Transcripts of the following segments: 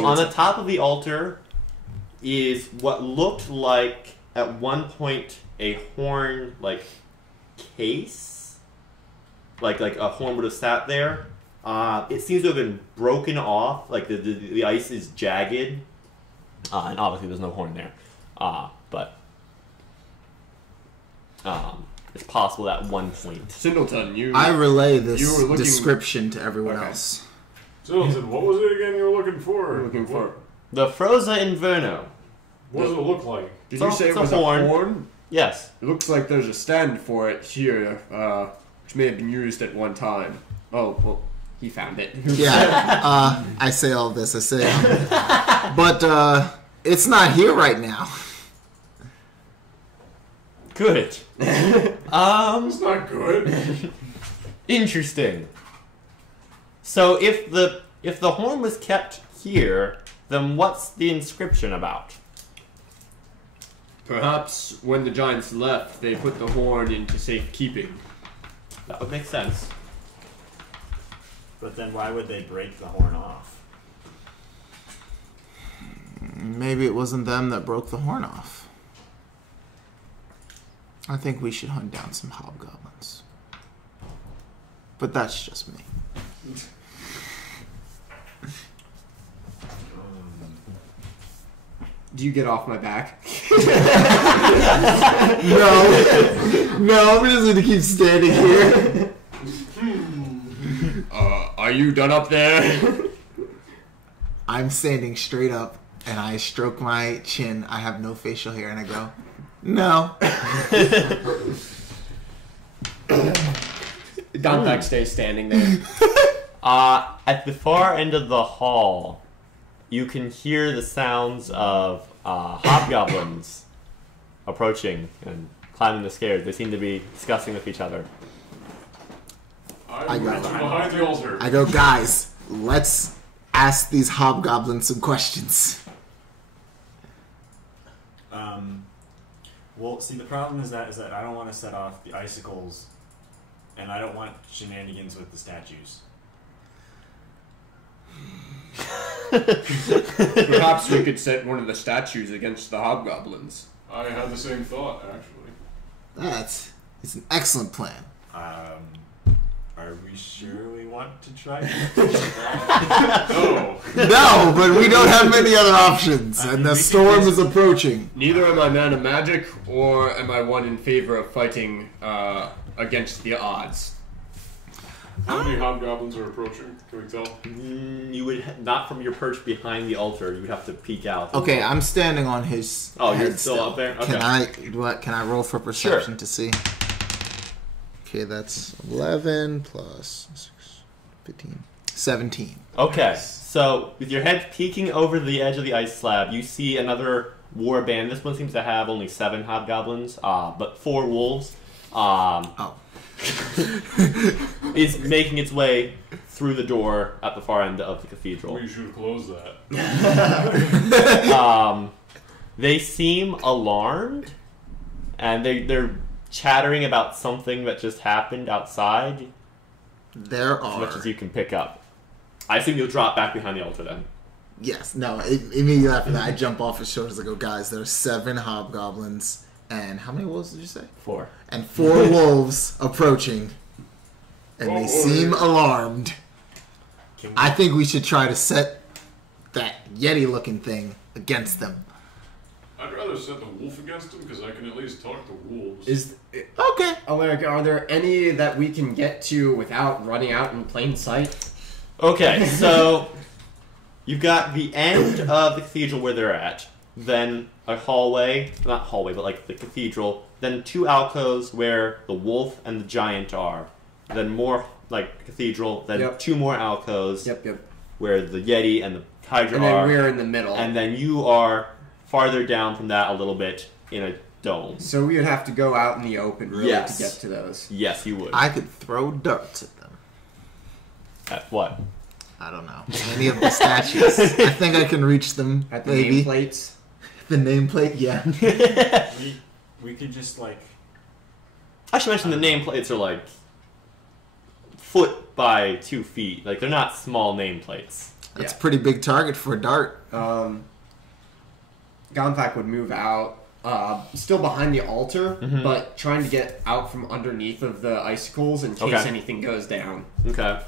So on the top of the altar is what looked like at one point a horn case, like a horn would have sat there. It seems to have been broken off. Like the ice is jagged, and obviously there's no horn there. But it's possible that at one point. Singleton, I relay this description to everyone else. Singleton, what was it again you were looking for? The Froza Inverno. What does it look like? Did you say it was a horn? Yes. It looks like there's a stand for it here, which may have been used at one time. Oh, well, he found it. Yeah, I say all this. I say, but it's not here right now. Good. It's not good. Interesting. So if the horn was kept here, then what's the inscription about? Perhaps when the giants left, they put the horn into safekeeping. That would make sense. But then why would they break the horn off? Maybe it wasn't them that broke the horn off. I think we should hunt down some hobgoblins. But that's just me. Do you get off my back? No, we just need to keep standing here. Are you done up there? I'm standing straight up, and I stroke my chin. I have no facial hair, and I go, no. Gauntlet stays standing there. At the far end of the hall, you can hear the sounds of hobgoblins approaching and climbing the stairs. They seem to be discussing with each other. I go behind the altar. I go, guys, let's ask these hobgoblins some questions. Well, see, the problem is that I don't want to set off the icicles, and I don't want shenanigans with the statues. Perhaps we could set one of the statues against the hobgoblins. I had the same thought, actually. It's an excellent plan. Are we sure we want to try? No. No, but we don't have many other options, and the storm is approaching. Neither am I man of magic, or am I one in favor of fighting against the odds. How many hobgoblins are approaching? Can we tell? You would not from your perch behind the altar. You would have to peek out. Okay, I'm standing on his. Oh, head you're still up there. Okay. Can I roll for perception Sure. to see? Okay, that's 11 plus 6, 15, 17. Okay, so with your head peeking over the edge of the ice slab, you see another war band. This one seems to have only 7 hobgoblins, but 4 wolves. Is making its way through the door at the far end of the cathedral. We should close that. They seem alarmed, and they're chattering about something that just happened outside. There As are. much as you can pick up. I assume you'll drop back behind the altar then. Yes, no, immediately after that, I jump off his shoulders. I go, guys, there are 7 hobgoblins, and how many wolves did you say? 4. And 4 wolves approaching, and they seem alarmed. I think we should try to set that Yeti-looking thing against them. I'd rather set the wolf against him because I can at least talk to wolves. Okay. Alaric, are there any that we can get to without running out in plain sight? Okay, so you've got the end of the cathedral where they're at, then a hallway, not hallway, but like the cathedral, then 2 alcoves where the wolf and the giant are, then more like cathedral, then 2 more alcoves where the Yeti and the Hydra and then are. we're in the middle. And then you are farther down from that a little bit in a dome. So we would have to go out in the open really to get to those. Yes, you would. I could throw darts at them. At what? I don't know. Any of the statues. I think I can reach them. At the maybe. nameplates? The nameplate, yeah. we could just like... I should mention the nameplates are like foot by 2 feet. Like, they're not small nameplates. That's a pretty big target for a dart. Gauntlet would move out, still behind the altar, but trying to get out from underneath of the icicles in case anything goes down. Okay.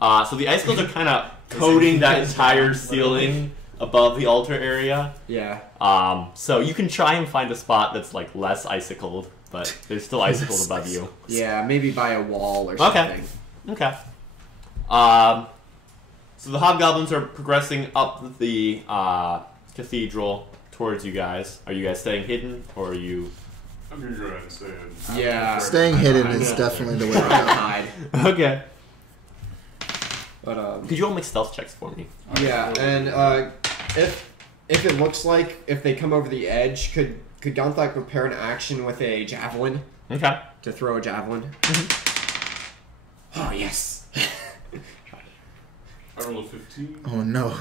So the icicles are kind of coating that entire ceiling above the altar area. Yeah. So you can try and find a spot that's like less icicled, but there's still icicles above you. Yeah, maybe by a wall or something. Okay. So the hobgoblins are progressing up the cathedral towards you guys. Are you guys staying hidden, or are you? I'm gonna go ahead and stay hidden. Yeah. Staying hidden is definitely the way to go. Hide. Okay. But Could you all make stealth checks for me? yeah, and if it looks like if they come over the edge, could Gauntlet prepare an action with a javelin Okay. to throw a javelin? Oh yes. I rolled a 15. Oh no.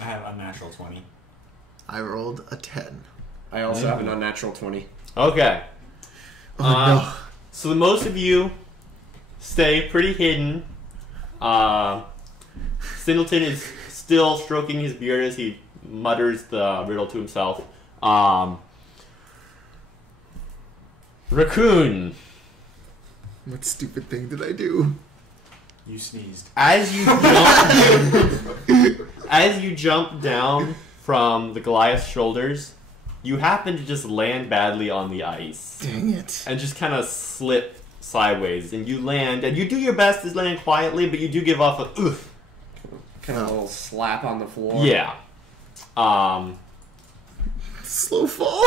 I have unnatural 20. I rolled a 10. I also have an unnatural 20. Okay. Oh no. So the most of you stay pretty hidden. Singleton is still stroking his beard as he mutters the riddle to himself. Raccoon, What stupid thing did I do? You sneezed. as you jump down from the Goliath's shoulders, you happen to just land badly on the ice Dang it. and just kind of slip sideways. And you land, and you do your best to land quietly, but you do give off a oof. Kind of a little slap on the floor. Yeah. Slow fall.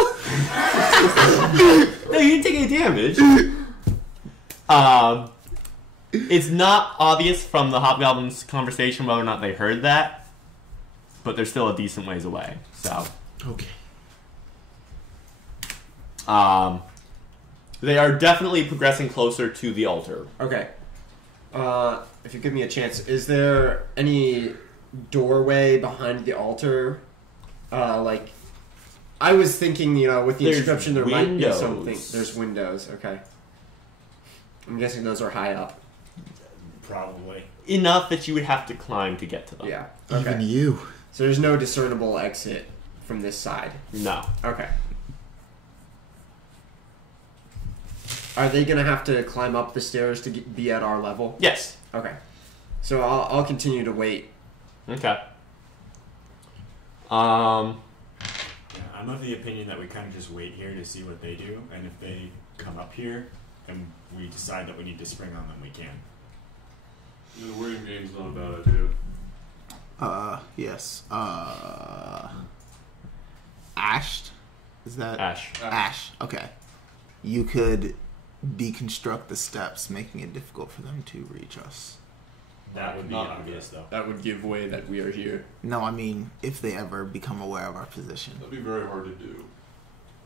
No, you didn't take any damage. It's not obvious from the Hobgoblin's conversation whether or not they heard that, but they're still a decent ways away. So, Okay. they are definitely progressing closer to the altar. Okay. If you give me a chance, is there any doorway behind the altar? Like, I was thinking, with the There's inscription, there might be windows. something. There's windows. Okay. I'm guessing those are high up. Probably. Enough that you would have to climb to get to them. Yeah. Even Okay. you. So there's no discernible exit from this side. No. Okay. Are they gonna have to climb up the stairs to be at our level? Yes. Okay. So I'll continue to wait. Okay. Yeah, I'm of the opinion that we kind of just wait here to see what they do, and if they come up here and we decide that we need to spring on them, we can. The waiting game's not a bad idea. Yes. Ash? Is that? Ash. Ash. Okay. You could deconstruct the steps, making it difficult for them to reach us. That would be Not obvious, though. That would give way that we are here. No, I mean, if they ever become aware of our position. That'd be very hard to do.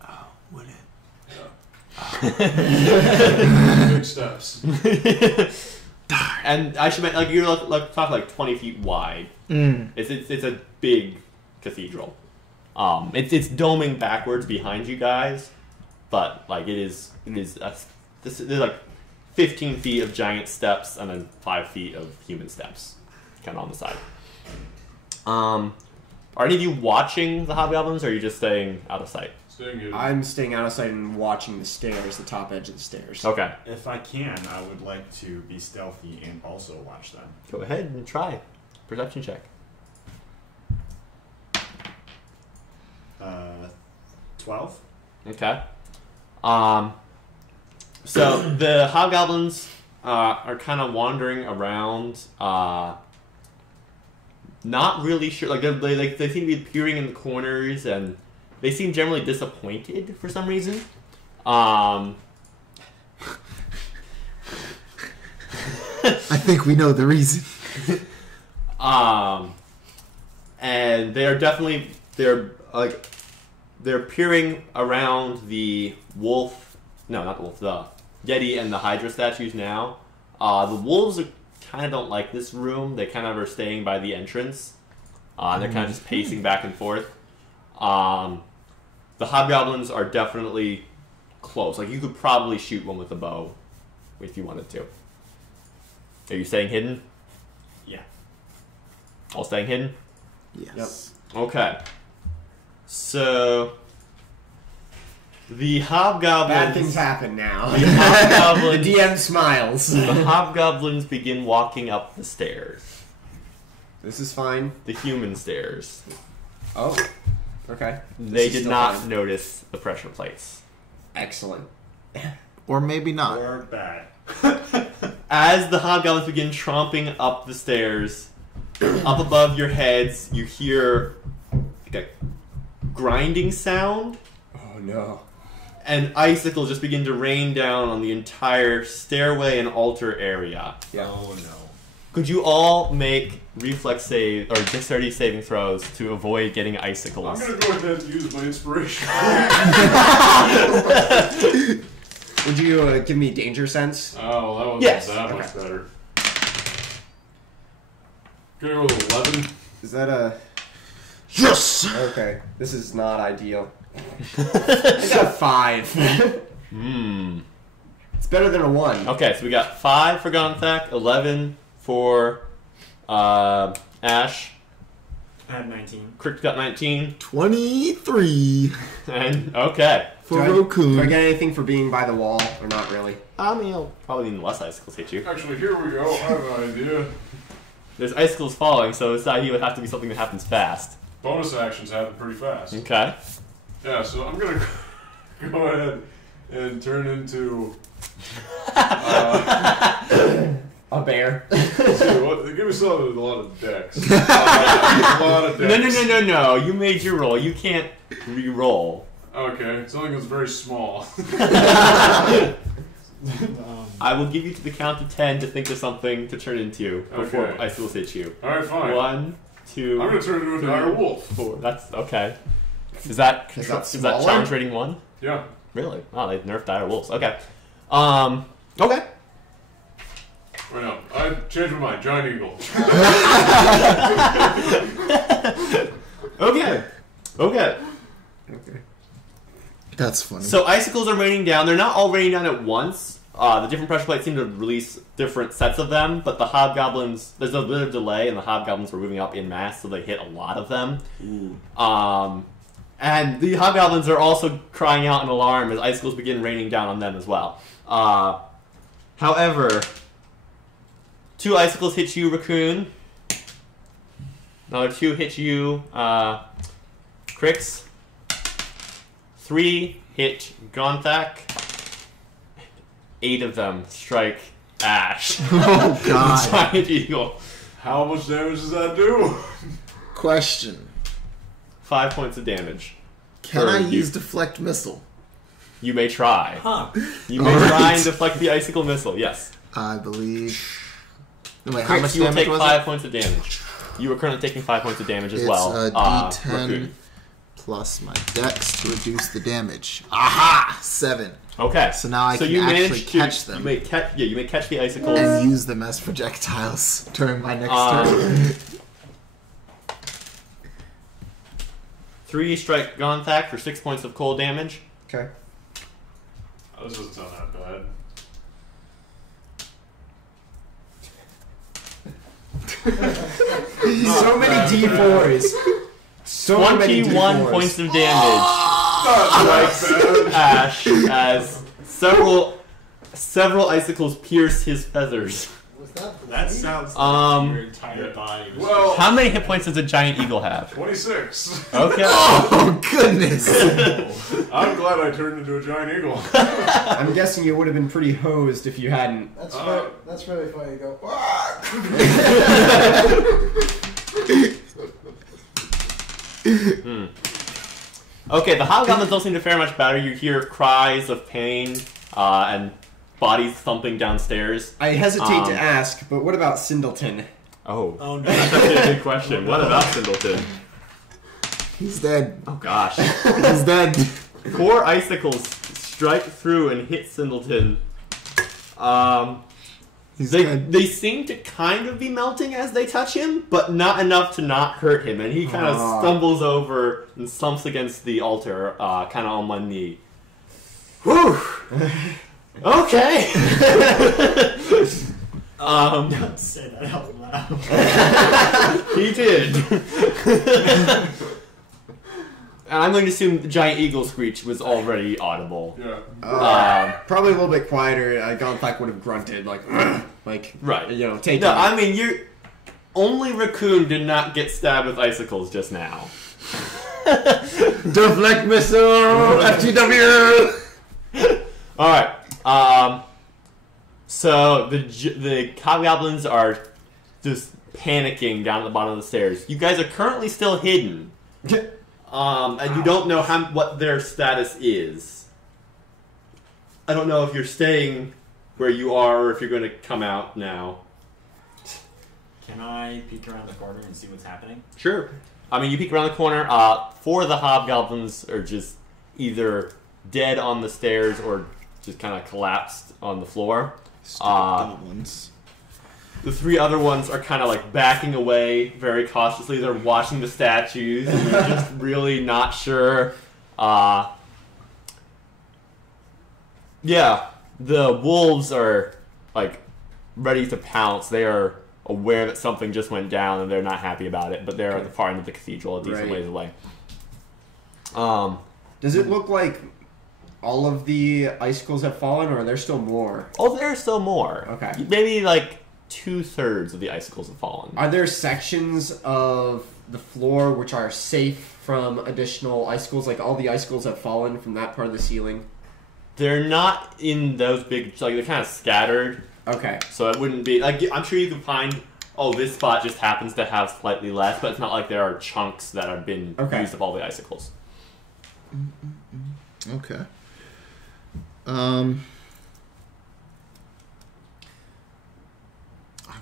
Oh, would it? Yeah. Big steps. And I should mention, you're talking like 20 feet wide. It's a big cathedral. It's doming backwards behind you guys, but there's like 15 feet of giant steps and then 5 feet of human steps, kind of on the side. Are any of you watching the hobgoblins, or are you just staying out of sight? Staying hidden. I'm staying out of sight and watching the stairs, the top edge of the stairs. Okay, If I can, I would like to be stealthy and also watch them. go ahead and try perception check. 12? Okay. So the hobgoblins are kind of wandering around, not really sure. Like they seem to be peering in the corners, and they seem generally disappointed for some reason. I think we know the reason. And they are definitely they're peering around the wolf. No, not the wolf. The Yeti and the Hydra statues now. The wolves kind of don't like this room. They kind of are staying by the entrance. They're kind of just pacing back and forth. The hobgoblins are definitely close. Like, you could probably shoot one with a bow if you wanted to. Are you staying hidden? Yeah. All staying hidden? Yes. Okay. So... The hobgoblins... Bad things happen now. The hobgoblins... The DM smiles. The hobgoblins begin walking up the stairs. This is fine. The human stairs. Oh. Okay. They is did still not fine. notice the pressure plates. Excellent. Or maybe not. Or bad. As the hobgoblins begin tromping up the stairs, up above your heads, you hear like a grinding sound, Oh no. and icicles just begin to rain down on the entire stairway and altar area. Yeah. Oh no. Could you all make reflex save or dexterity saving throws to avoid getting I'm icicles? gonna go ahead and use my inspiration. Would you give me danger sense? Oh, that wasn't Yes. that much better. Gonna go with 11. Is that a... Yes! Okay. This is not ideal. I got a 5. It's better than a 1. Okay, so we got 5 for Gonthak, 11 for Ash. I had 19. Crick got 19. 23 And, okay. for Do I Rokun. get anything for being by the wall, or not really? I mean, I'll probably need less icicles hit you. Actually, here we go. I have an idea. There's icicles falling, so it's not, he would have to be something that happens fast. Bonus actions happen pretty fast. Okay. Yeah, so I'm gonna go ahead and turn into. A bear. Let's see, what, give me something with a lot of decks. A lot of decks. No. You made your roll. You can't re-roll. Okay, something that's very small. I will give you to the count of 10 to think of something to turn into before Okay. icicles hit you. Alright, fine. 1, 2, I'm gonna turn into a dire wolf. 4. That's okay. Is that Is that is that smaller? challenge rating 1? Yeah. Really? Oh, they nerfed dire wolves. Okay. Okay. Wait, no. I changed my mind. Giant eagle. Okay. Okay. That's funny. So icicles are raining down. They're not all raining down at once. The different pressure plates seem to release different sets of them, but the hobgoblins, there's a bit of delay, and the hobgoblins were moving up in mass, so they hit a lot of them. And the hobgoblins are also crying out in alarm as icicles begin raining down on them as well. However, 2 icicles hit you, Raccoon. Another 2 hit you, Crix. 3 hit Gonthak. 8 of them strike Ash. Oh, God. Giant eagle. How much damage does that do? Question. 5 points of damage. Can I you. use deflect missile? You may try. Huh. You may All try right. and deflect the icicle missile. Yes. I believe... No, wait, how Crix, much you will damage take was 5 it? points of damage. You are currently taking 5 points of damage as It's well. a D10 Raccoon. plus my dex to reduce the damage. Aha! 7. Okay. So now I can you actually managed to, catch them. You may catch the icicles. And use them as projectiles during my next Um, turn. 3 strike Gonthak for 6 points of cold damage. Okay. Oh, this doesn't sound that bad. So many D4s. So many 21 D4s. points of damage. Not that bad. Ash as several icicles pierce his feathers. That sounds like Um, your entire body was Well, How many hit points does a giant eagle have? 26. Okay. Oh, goodness! I'm glad I turned into a giant eagle. I'm guessing you would have been pretty hosed if you hadn't. That's really funny. You go, Okay, the hobgoblins don't seem to fare much better. You hear cries of pain and bodies thumping downstairs. I hesitate to ask, but what about Sindleton? Oh, Oh no. that's actually a good question. What about Sindleton? He's dead. Oh gosh. He's dead. 4 icicles strike through and hit Sindleton. He's dead. They seem to kind of be melting as they touch him, but not enough to not hurt him. And he kind of stumbles over and slumps against the altar, kind of on one knee. Whew! Okay! Don't say that out loud. He did. And I'm going to assume the giant eagle screech was already audible. Yeah. Probably a little bit quieter. Gauntlet would have grunted like Right. taking. No, I mean only Raccoon did not get stabbed with icicles just now. Deflect missile! FTW! Alright. So the hobgoblins are just panicking down at the bottom of the stairs. You guys are currently still hidden. And you don't know what their status is. I don't know if you're staying where you are or if you're going to come out now. Can I peek around the corner and see what's happening? Sure. I mean, you peek around the corner. Four of the hobgoblins are just either dead on the stairs or just kind of collapsed on the floor. Goblins. The three other ones are kind of like backing away very cautiously. They're watching the statues and they're just really not sure. Yeah, the wolves are like ready to pounce. They are aware that something just went down and they're not happy about it, but they're at the far end of the cathedral, a decent ways away. Does it look like all of the icicles have fallen, or are there still more? Oh, there's still more. Okay. Maybe like 2/3 of the icicles have fallen. Are there sections of the floor which are safe from additional icicles? Like all the icicles have fallen from that part of the ceiling? They're not in those big, like they're kind of scattered. Okay. So it wouldn't be, like, I'm sure you can find, this spot just happens to have slightly less, but it's not like there are chunks that have been used of all the icicles. Okay. I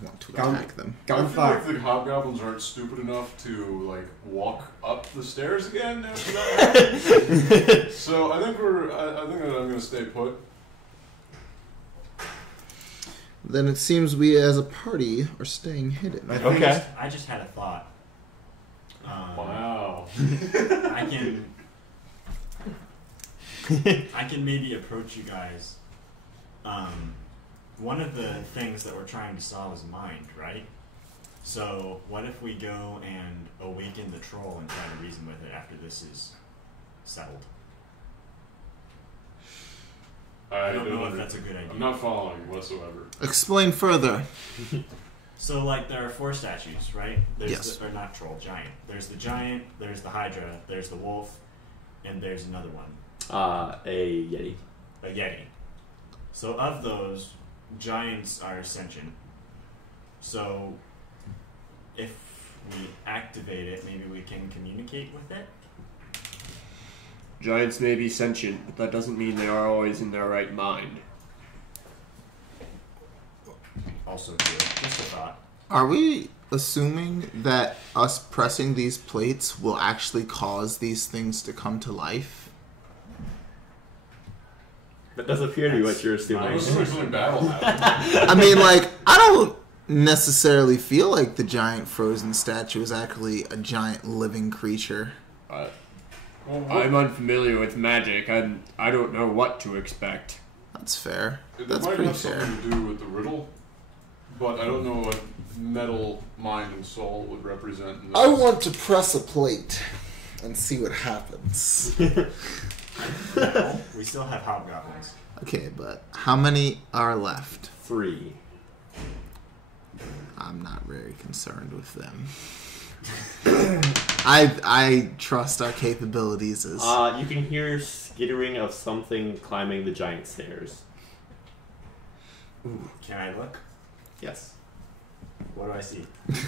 want to attack them. I feel like the hobgoblins aren't stupid enough to like walk up the stairs again after that. So I think I think that I'm gonna stay put. Then it seems we as a party are staying hidden. Okay. I just had a thought. Wow. I can maybe approach you guys. One of the things that we're trying to solve is mind, right? So what if we go and awaken the troll and try to reason with it after this is settled? I don't know if that's a good idea. I'm not following whatsoever. Explain further. So, like, there are 4 statues, right? There's Yes. or not troll, giant. There's the giant, there's the hydra, there's the wolf, and there's another one. A yeti. A yeti. So, of those, giants are sentient. So, if we activate it, maybe we can communicate with it? Giants may be sentient, but that doesn't mean they are always in their right mind. Also true. Just a thought. Are we assuming that us pressing these plates will actually cause these things to come to life? That does appear to be what you're I assuming. was assuming battle happened. I mean, like, I don't necessarily feel like the giant frozen statue is actually a giant living creature. I'm unfamiliar with magic, and I don't know what to expect. That's fair. It That's might pretty have fair. something to do with the riddle, but I don't know what metal, mind, and soul would represent. In this. I want to press a plate and see what happens. No, we still have hobgoblins. Okay, but how many are left? 3. I'm not very concerned with them. I trust our capabilities as... You can hear skittering of something climbing the giant stairs. Can I look? Yes. What do I see?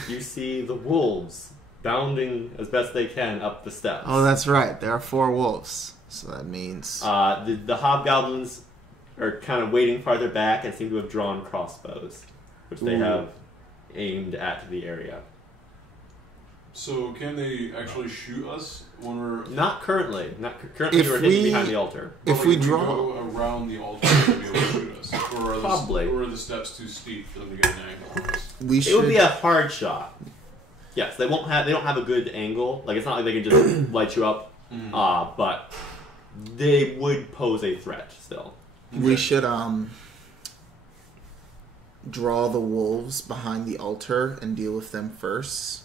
You see the wolves bounding as best they can up the steps. Oh, that's right. There are 4 wolves. So that means... The hobgoblins are kind of waiting farther back and seem to have drawn crossbows, which they have aimed at the area. So can they actually shoot us when we're? Not currently. Currently, If we're hidden we- behind the altar. If But we like, draw... go around the altar to be able to shoot us, or Probably. or are the steps too steep for them to get an angle on us? We It should... would be a hard shot. Yes, they won't have. They don't have a good angle. Like it's not like they can just light you up. But they would pose a threat still. We should, draw the wolves behind the altar and deal with them first.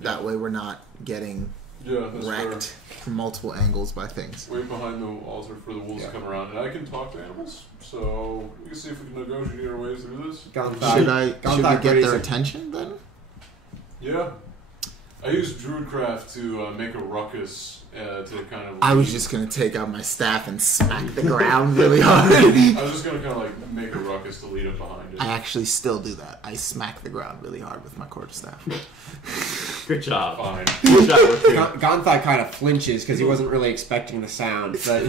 That way we're not getting that's wrecked fair. from multiple angles by things. Wait behind the altar for the wolves to come around, and I can talk to animals, so we can see if we can negotiate our ways through this. Should we get their attention then? Yeah. I used Druidcraft to make a ruckus to kind of... I was just going to take out my staff and smack the ground really hard. I was just going to kind of like make a ruckus to lead up behind it. I actually still do that. I smack the ground really hard with my quarterstaff. Good job. Fine. Good job with you. Gonthai kind of flinches because he wasn't really expecting the sound. But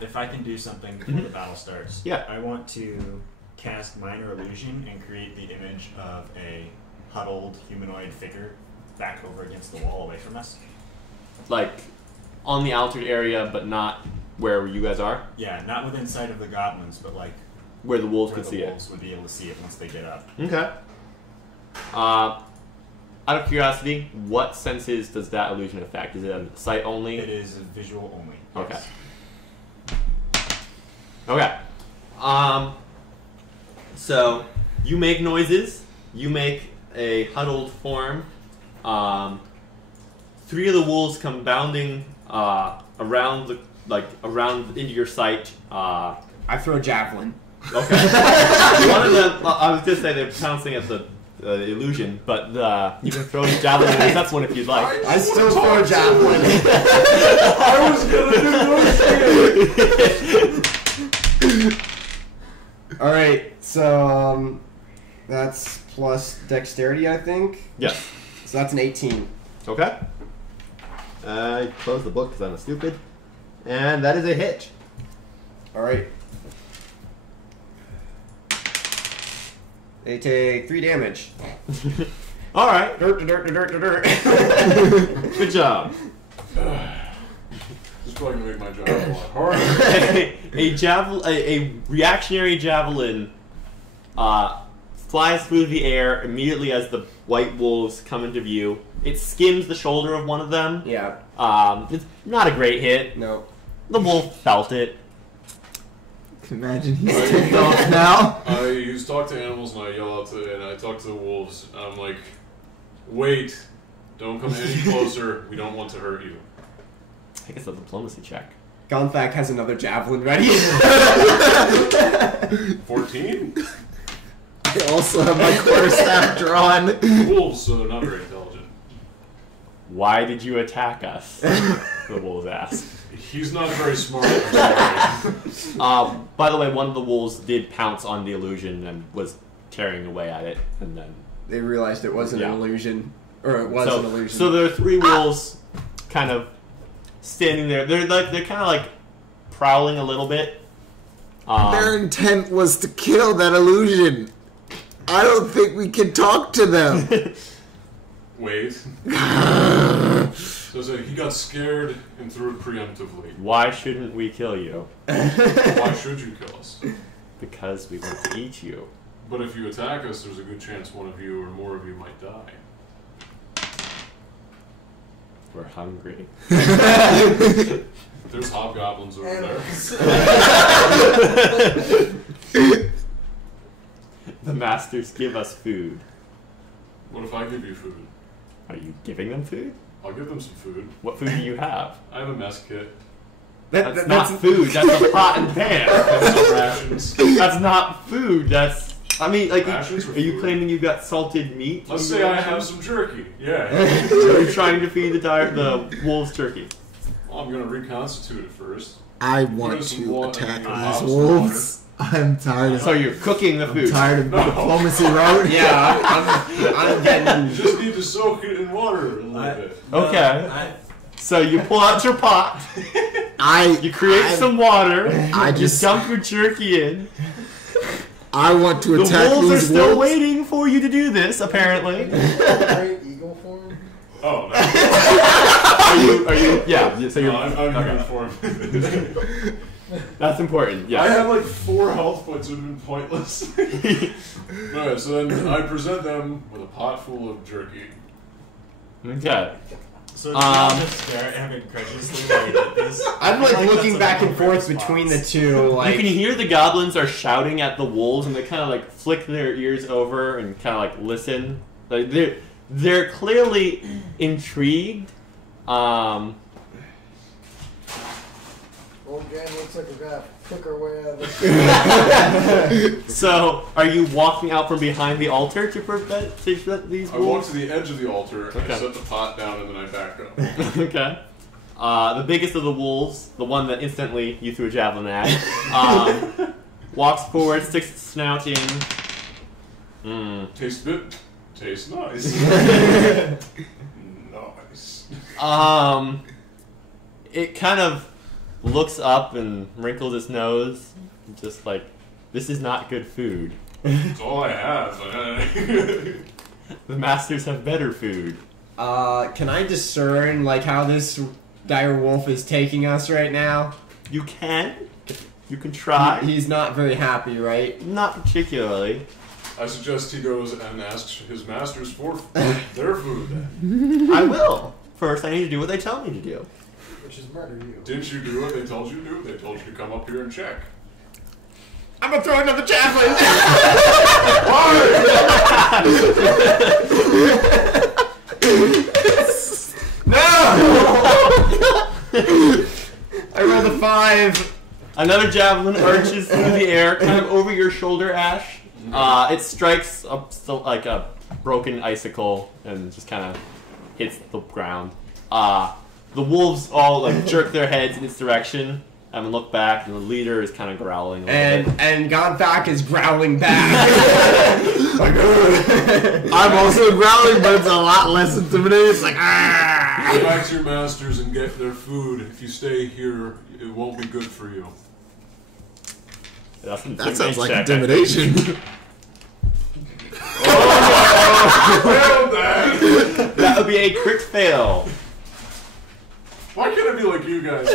If I can do something before the battle starts, Yeah. I want to cast Minor Illusion and create the image of a huddled humanoid figure back over against the wall away from us. Like, on the altered area, but not where you guys are? Yeah, not within sight of the goblins, but like Where the wolves where could the see it. wolves would be able to see it once they get up. Okay. Out of curiosity, what senses does that illusion affect? Is it a sight only? It is visual only. Okay. Yes. Okay. So you make noises. You make a huddled form. 3 of the wolves come bounding around into your sight. I throw a javelin. Okay. One of them, I was just saying they're pouncing at the illusion, but you can throw a javelin in that's one if you'd like. I still throw a javelin. I was gonna do those things! Alright, so that's plus dexterity, I think. Yes. So that's an 18. Okay. I close the book because I'm a stupid. And that is a hit. Alright. They take 3 damage. Alright. Dirt, dirt, dirt, dirt, dirt. Good job. This is probably gonna make my job a lot harder. a reactionary javelin flies through the air immediately as the white wolves come into view. It skims the shoulder of one of them. Yeah. It's not a great hit. No. The wolf felt it. Imagine he's ticked off now. I used to talk to animals, and I yell out and I talk to the wolves, and I'm like, wait, don't come any closer, we don't want to hurt you. I guess a diplomacy check. Gonthak has another javelin ready. 14? I also have my quarterstaff drawn. Wolves, so they're not very intelligent. Why did you attack us? The wolves asked. He's not very smart, I'm sorry. By the way, one of the wolves did pounce on the illusion and was tearing away at it, and then They realized it wasn't an illusion. Or it was an illusion. So there are 3 wolves kind of standing there. They're kind of like prowling a little bit. Their intent was to kill that illusion. I don't think we can talk to them. Wait. So he got scared and threw it preemptively. Why shouldn't we kill you? Why should you kill us? Because we want to eat you. But if you attack us, there's a good chance one of you or more of you might die. We're hungry. There's hobgoblins over there. The masters give us food. What if I give you food? Are you giving them food? I'll give them some food. What food do you have? I have a mess kit. That's not food. That's a pot and pan. That's some rations. That's not food. That's... I mean, like, Rations are you food. claiming you've got salted meat? Let's in say your I rations? have some jerky. Yeah. Are you trying to feed the wolves turkey? Well, I'm gonna reconstitute it first. I want There's some to water attack in your these house, wolves. I'm tired of So you're cooking the food. the No. diplomacy route. Yeah, I'm getting... You just need to soak it in water a little bit. Okay. So you pull out your pot. You create I- some water. I You just dump your jerky in. I want to The attack wolves are these still wolves. waiting for you to do this, apparently. Great eagle form. Oh, no. Are you? Yeah. So you're. No, I'm okay. good for him. That's important. Yeah. I have like 4 health points that would have been pointless. Alright, so then I present them with a pot full of jerky. Okay. So I'm just stare at him incredulously while you did this. I'm like looking that's back and forth between the two. Like You can hear the goblins are shouting at the wolves, and they kind of like flick their ears over and kind of like listen. Like they're clearly intrigued. Old Jan looks like we gotta cook our way out of this. So, are you walking out from behind the altar to prevent these wolves? I walk to the edge of the altar, and Okay. I set the pot down, and then I back up. Okay. The biggest of the wolves, the one that instantly you threw a javelin at, walks forward, sticks its snout in. Tastes good. Tastes nice. Nice. It kind of looks up and wrinkles its nose, just like, this is not good food. That's all I have. The masters have better food. can I discern like how this dire wolf is taking us right now? You can. You can try. He's not very happy, right? Not particularly. I suggest he goes and asks his masters for their food then. I will. First, I need to do what they tell me to do. Which is murder you. Didn't you do what they told you to do? They told you to come up here and check. I'm gonna throw another javelin! No! I rolled a 5. Another javelin arches through the air, kind of over your shoulder, Ash. It strikes like a broken icicle and just kind of hits the ground. The wolves all like jerk their heads in its direction and look back, and the leader is kind of growling a little bit. And Godback is growling back. Like, I'm also growling, but it's a lot less intimidating. It's like, ah! Go back to your masters and get their food. If you stay here, it won't be good for you. That's an That sounds like intimidation check, intimidation. Well, then. That would be a crit fail. Why can't I be like you guys?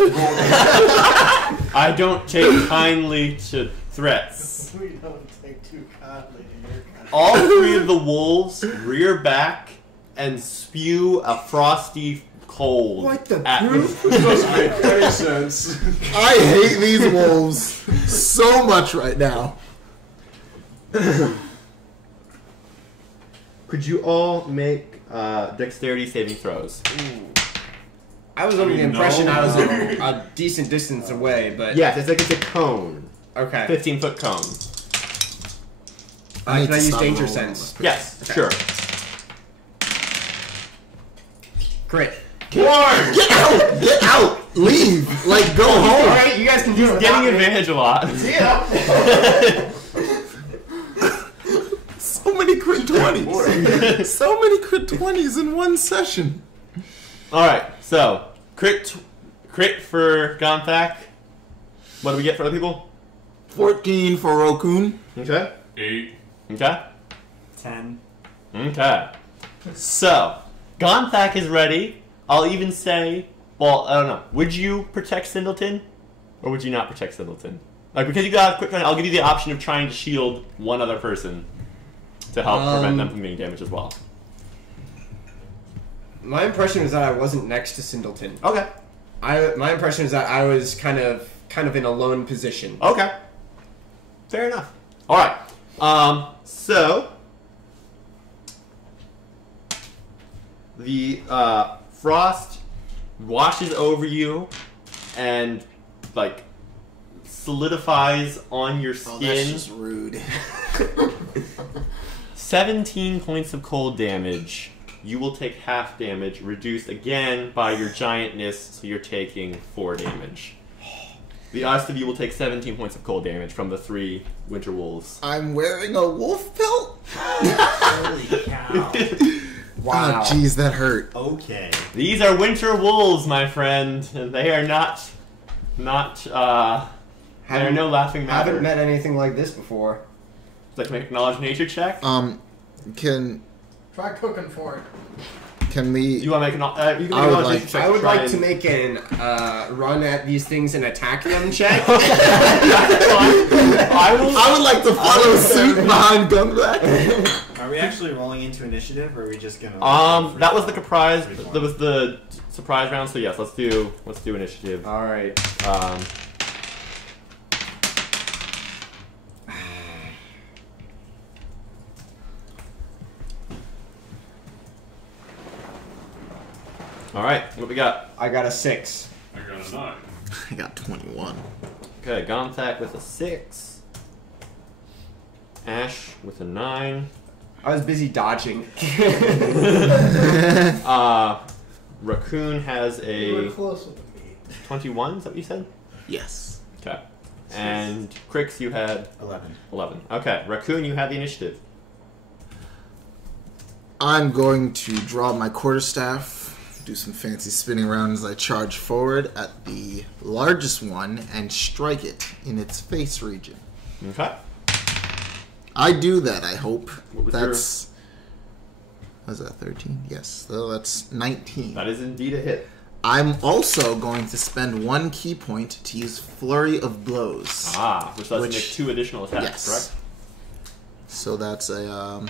I don't take kindly to threats. We don't take too kindly to your kind. All three of the wolves rear back and spew a frosty cold What the at proof? This doesn't make any sense. I hate these wolves so much right now. Could you all make dexterity saving throws? I was under the No. impression I was a decent distance away, but Yes, it's like it's a cone. okay. 15-foot cone. I need Can I to use stop danger rolling. sense? Yes, Okay. sure. Crit. Get out! Get out! Leave! Like, go All home! right, you guys can do it. Getting without me. advantage a lot. Yeah. So many crit 20s. So many crit 20s in one session. Alright, so crit for Gonthak. What do we get for other people? 14 for Rokun. Okay. 8. Okay. 10. Okay. So, Gonthak is ready. I'll even say, well, I don't know. Would you protect Sindleton? Or would you not protect Sindleton? Like, because you got a quick, I'll give you the option of trying to shield one other person to help prevent them from being damaged as well. My impression was that I wasn't next to Sindleton. Okay. My impression is that I was kind of in a lone position. Okay. Fair enough. Alright. So the frost washes over you and like solidifies on your Oh, that's skin. just rude. 17 points of cold damage. You will take half damage, reduced again by your giantness, so you're taking 4 damage. The rest of you will take 17 points of cold damage from the 3 winter wolves. I'm wearing a wolf pelt? Holy cow. Wow. Oh, jeez, that hurt. Okay. These are winter wolves, my friend, and they are not, they are no laughing matter. Haven't met anything like this before. Like, make a knowledge nature check. Can Try cooking for it. we... You want to make an? You can make I a would knowledge like- nature check. I would try like and- to make an run at these things and attack them check. That's fine. I will. I would like to follow suit behind Gunback. Are we actually rolling into initiative, or are we just gonna? That was the surprise. That was the surprise round. So yes, let's do initiative. All right. All right, what we got? I got a 6. I got a 9. I got 21. Okay, Gauntlet with a 6. Ash with a 9. I was busy dodging. Raccoon has You were a closer to me. 21. Is that what you said? Yes. Okay. And Crix, you had 11. 11. Okay, Raccoon, you had the initiative. I'm going to draw my quarterstaff, do some fancy spinning around as I charge forward at the largest one and strike it in its face region. Okay. I do that, I hope. What was That's... Was that 13? Yes. So that's 19. That is indeed a hit. I'm also going to spend 1 key point to use Flurry of Blows. Which lets you make 2 additional attacks, Yes. correct? So that's a,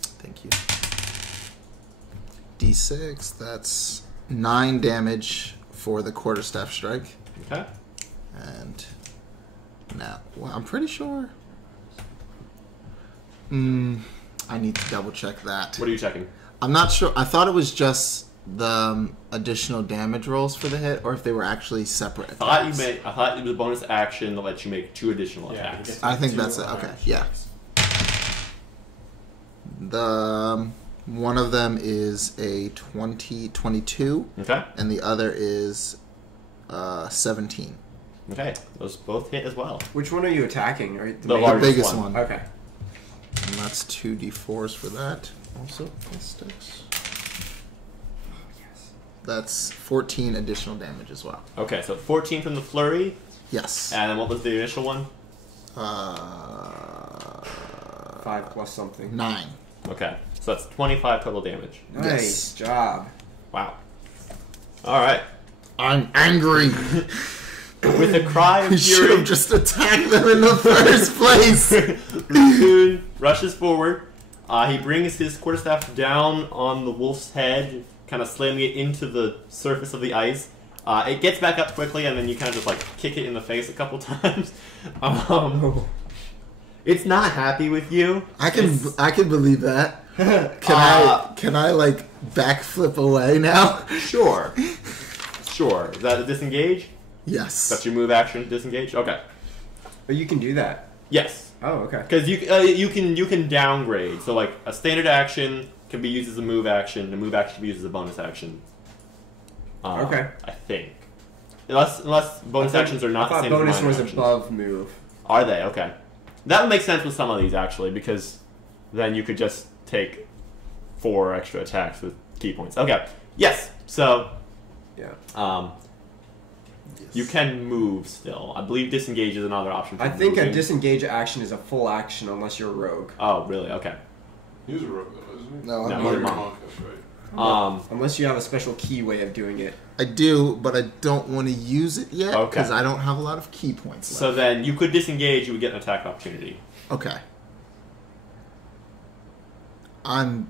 thank you. D6, that's 9 damage for the quarterstaff strike. Okay. And now, well, I'm pretty sure. I need to double check that. What are you checking? I'm not sure. I thought it was just the additional damage rolls for the hit, or if they were actually separate attacks. I thought it was a bonus action that lets you make 2 additional attacks. I think that's it. Okay, yeah. The one of them is a 22, Okay. and the other is 17. Okay. Those both hit as well. Which one are you attacking? The The largest biggest one. Okay. And that's 2d4s for that. Also, plus 6. That's 14 additional damage as well. Okay, so 14 from the flurry, Yes. and then what was the initial one? 5 plus something. 9. Okay, so that's 25 total damage. Nice job. Wow. All right. I'm angry. With a cry of We should fury, have just attacked them in the first place. Raccoon rushes forward. He brings his quarterstaff down on the wolf's head, kind of slamming it into the surface of the ice. It gets back up quickly, and then you kind of just like kick it in the face a couple times. It's not happy with you. I can believe that. Can I like backflip away now? Sure. Sure. Is that a disengage? Yes. That's your move action, disengage? Okay. But you can do that. Yes. Oh, okay. Because you can downgrade. So like a standard action can be used as a move action. A move action can be used as a bonus action. Okay. I think. Unless bonus actions are not the I thought same as bonus minor was actions. above move. Are they? Okay. That would make sense with some of these actually, because then you could just take 4 extra attacks with key points. Okay. Yes. So Yeah. you can move still. I believe disengage is another option. For I think a moving. disengage action is a full action unless you're a rogue. Oh, really? Okay. He's a rogue though, isn't he? No, No, I'm he's a not. monk. That's right. Unless you have a special key way of doing it. I do, but I don't want to use it yet Okay. because I don't have a lot of key points left. So then you could disengage. You would get an attack opportunity. Okay. Do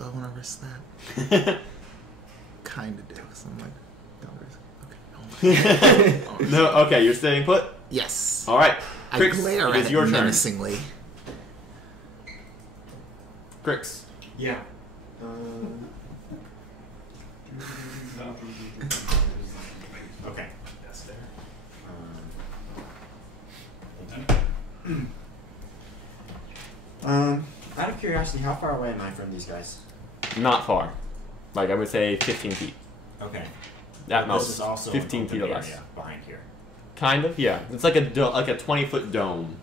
I want to risk that? Kind of do. So I'm like, don't risk it. Okay. No. Okay. You're staying put. Yes. All right. I Crix, glare it at is it your turn. menacingly. Crix. Yeah. Okay, that's fair. Out of curiosity, how far away am I from these guys? Not far. Like I would say 15 feet. Okay. At This most. is also 15 an feet or open less. area behind here. Kind of. Yeah. It's like a 20-foot dome.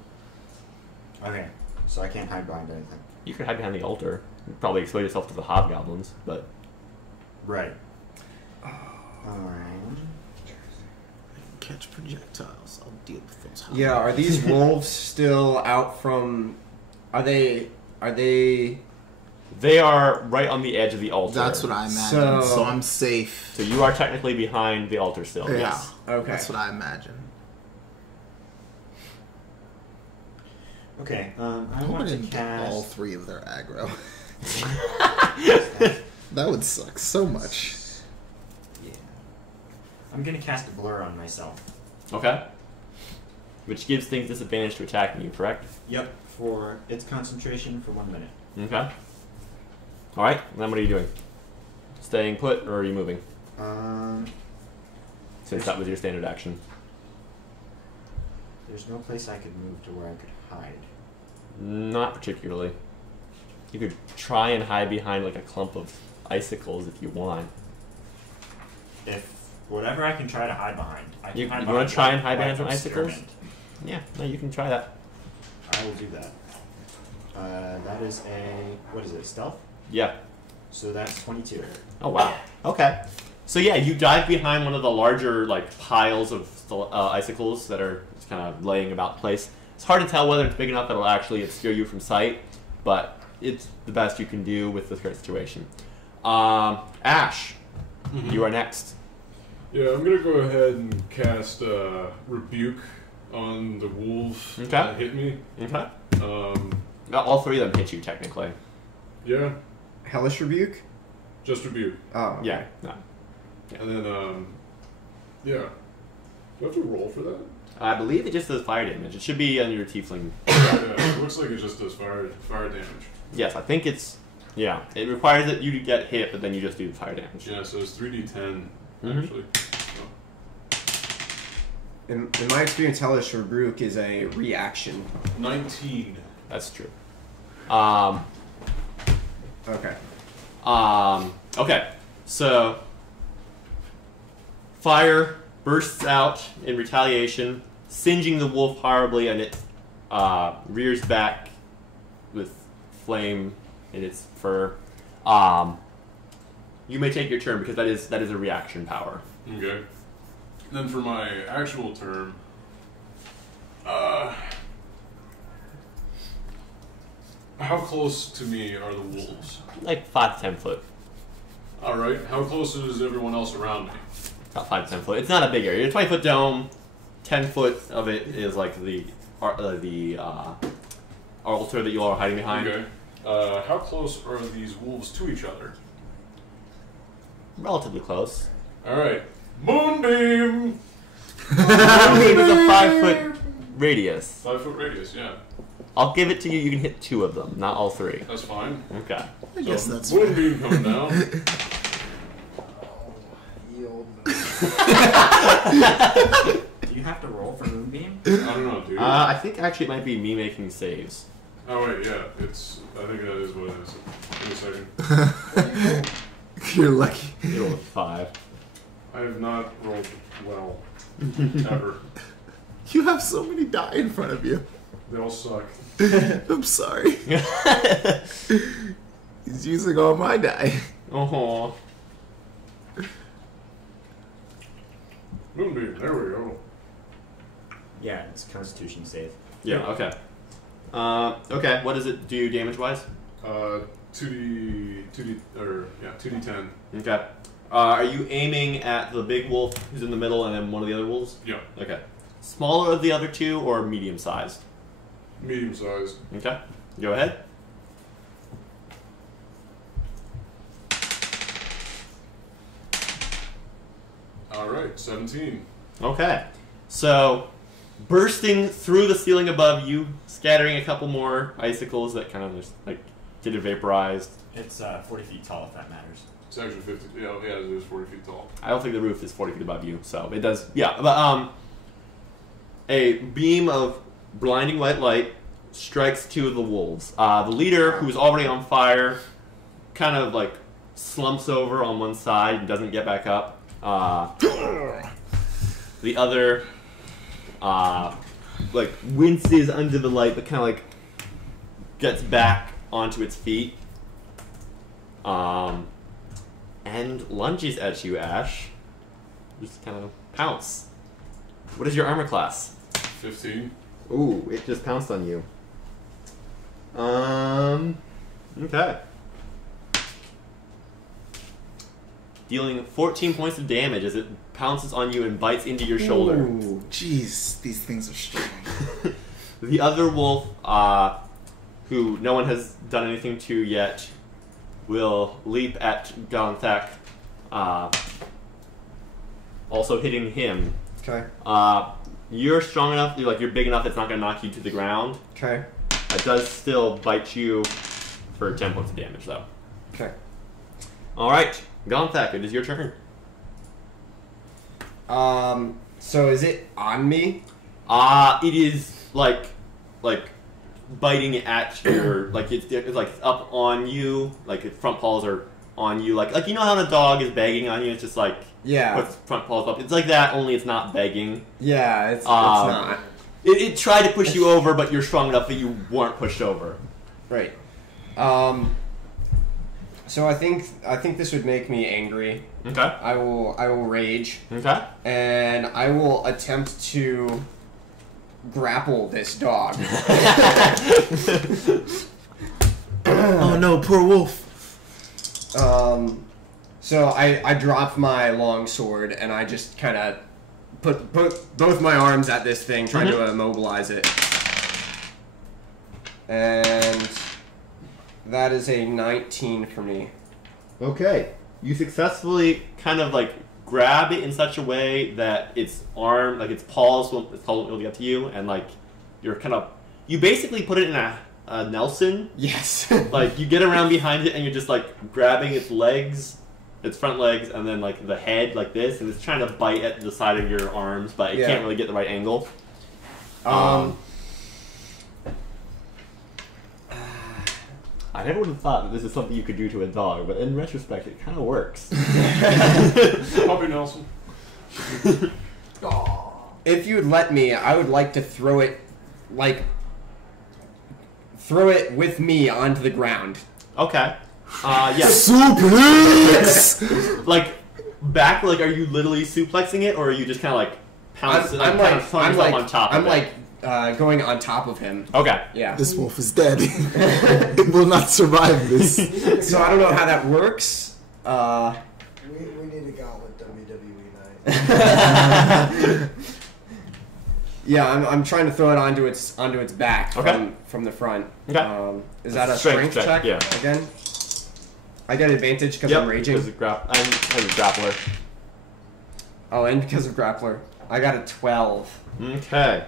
Okay, so I can't hide behind anything. You could hide behind the altar. You'd probably expose yourself to the hobgoblins, but Right. Alright. Catch projectiles. I'll deal with those. Yeah, are these wolves still out from... Are they... they are right on the edge of the altar. That's what I imagine. So- So I'm safe. So you are technically behind the altar still. Yeah. Yes. Okay. That's what I imagine. Okay, I I hope I want to didn't get all cast. 3 of their aggro. That would suck so much. Yeah. I'm gonna cast a blur on myself. Okay. Which gives things disadvantage to attacking you, correct? Yep. For its concentration for 1 minute. Okay. Alright, then what are you doing? Staying put, or are you moving? Since that was your standard action. There's no place I could move to where I could hide. Not particularly. You could try and hide behind like a clump of icicles if you want. If whatever I can try to hide behind, I can You hide want to try and hide like behind some icicles? experiment. Yeah, no, you can try that. I will do that. That is a what is it? Stealth. Yeah. So that's 22. Oh wow. Okay. So yeah, you dive behind one of the larger like piles of icicles that are just kind of laying about the place. It's hard to tell whether it's big enough that it'll actually obscure you from sight, but it's the best you can do with this current situation. Ash, you are next. Yeah, I'm gonna go ahead and cast Rebuke on the wolf Okay. that hit me. Okay. All 3 of them hit you technically. Yeah, Hellish Rebuke? just Rebuke. Oh. Okay. Yeah. No. And then, yeah. Do I have to roll for that? I believe it just does fire damage. It should be on your tiefling. Yeah, it looks like it just does fire damage. Yes, I think it's. Yeah, it requires that you get hit, but then you just do fire damage. Yeah, so it's 3d10, Mhm. actually. In my experience, Hellish Rebuke is a reaction. 19. That's true. Okay. Okay, so fire bursts out in retaliation, singeing the wolf horribly, and it rears back with flame in its fur. You may take your turn because that is a reaction power. Okay. And then for my actual turn, how close to me are the wolves? Like 5 to 10 foot. Alright, how close is everyone else around me? About 5 to 10 foot. It's not a big area. A 20-foot dome. 10 foot of it is like the altar that you all are hiding behind. Okay. How close are these wolves to each other? Relatively close. Alright. Moonbeam! It's a 5-foot radius. 5-foot radius, yeah. I'll give it to you. You can hit 2 of them, not all 3. That's fine. Okay. I guess that's Moonbeam coming down. Yield. Do you have to roll for Moonbeam? I don't know, dude. I think actually it might be me making saves. Oh wait, yeah, I think that is what it is. Give me a second. You're lucky. You rolled a 5. I have not rolled well. Ever. You have so many die in front of you. They all suck. I'm sorry. He's using all my die. Oh. Moonbeam, there we go. Yeah, it's Constitution save. Yeah. Okay. Okay. What does it do damage-wise? 2d10. Okay. Are you aiming at the big wolf who's in the middle and then one of the other wolves? Yeah, Okay. Smaller of the other 2 or medium-sized? medium sized. Okay. Go ahead. Alright, 17. Okay. So, bursting through the ceiling above you, scattering a couple more icicles that kind of just like get it vaporized. It's 40 feet tall, if that matters. It's actually 50. Yeah, it is 40 feet tall. I don't think the roof is 40 feet above you, so it does. Yeah, but a beam of blinding white light strikes 2 of the wolves. The leader, who's already on fire, kind of like slumps over on one side and doesn't get back up. The other, like winces under the light, but kind of like gets back onto its feet. And lunges at you, Ash. Just kind of pounce. What is your armor class? 15. Ooh, it just pounced on you. Okay. Dealing 14 points of damage as it pounces on you and bites into your shoulder. Ooh, jeez, these things are strong. The other wolf, who no one has done anything to yet, will leap at Gauntlet, also hitting him. Okay. You're strong enough, you're big enough, it's not going to knock you to the ground. Okay. It does still bite you for 10 points of damage, though. Okay. Alright, Gauntlet, it is your turn. So is it on me? It is like biting at your it's like up on you, like its front paws are on you, like you know how a dog is begging on you, it's just like puts front paws up. It's like that, only it's not begging. Yeah, it's not. It tried to push you over, but you're strong enough that you weren't pushed over. Right. So I think this would make me angry. Okay. I will rage. Okay. And I will attempt to grapple this dog. Oh no, poor wolf. So I drop my long sword and I just kind of put both my arms at this thing, trying to immobilize it. And that is a 19 for me. Okay. You successfully kind of grab it in such a way that its arm, its paws won't be able to get to you, and you basically put it in a Nelson. Yes. You get around behind it and you're just grabbing its legs, its front legs, and then the head like this, and it's trying to bite at the side of your arms, but it can't really get the right angle. I never would have thought that this is something you could do to a dog, but in retrospect, it kind of works. Puppy Nelson. If you'd let me, I would like to throw it with me onto the ground. Okay. Yes. Suplex! Back, are you literally suplexing it, or are you just kind of pouncing, throwing yourself on top of it? Going on top of him. Okay. Yeah. This wolf is dead. It will not survive this. So I don't know how that works. We need a Gauntlet WWE night. Yeah, I'm trying to throw it onto its back Okay. from the front. Okay. Is that a strength check? Yeah. Again? I get advantage because I'm raging. Because of grappler. Oh, and because of grappler. I got a 12. Okay.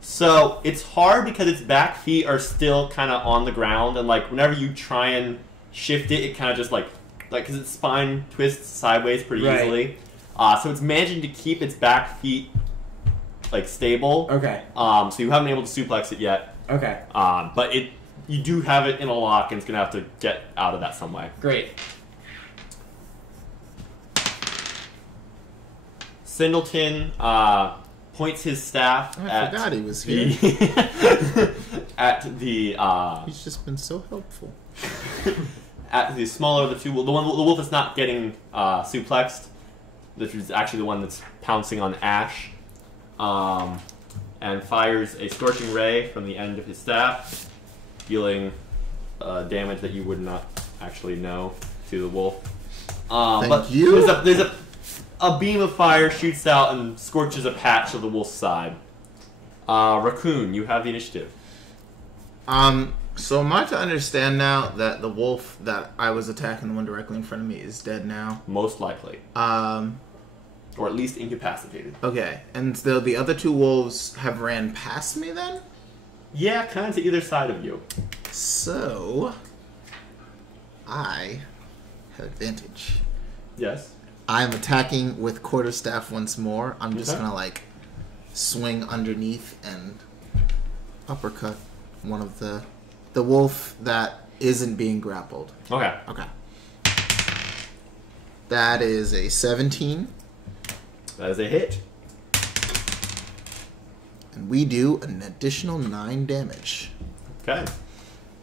So it's hard because its back feet are still kind of on the ground, and whenever you try and shift it, it kind of just because its spine twists sideways pretty easily. So it's managing to keep its back feet stable. Okay. So you haven't been able to suplex it yet. Okay. But you do have it in a lock, and it's gonna have to get out of that some way. Great. Singleton points his staff I forgot he was here. at the He's just been so helpful. at the smaller of the two. The wolf that's not getting suplexed, which is actually the one that's pouncing on Ash, and fires a scorching ray from the end of his staff, dealing damage that you would not actually know to the wolf. Thank you. There's a beam of fire shoots out and scorches a patch of the wolf's side. Raccoon, you have the initiative. So am I to understand now that the wolf that I was attacking, the one directly in front of me, is dead now? Most likely. Or at least incapacitated. Okay, and so the other two wolves have ran past me then? Yeah, kind of to either side of you. So I have advantage. Yes. I'm attacking with quarterstaff once more. I'm just Okay. gonna swing underneath and uppercut one of the wolf that isn't being grappled. Okay. Okay. That is a 17. That is a hit. And we do an additional 9 damage. Okay.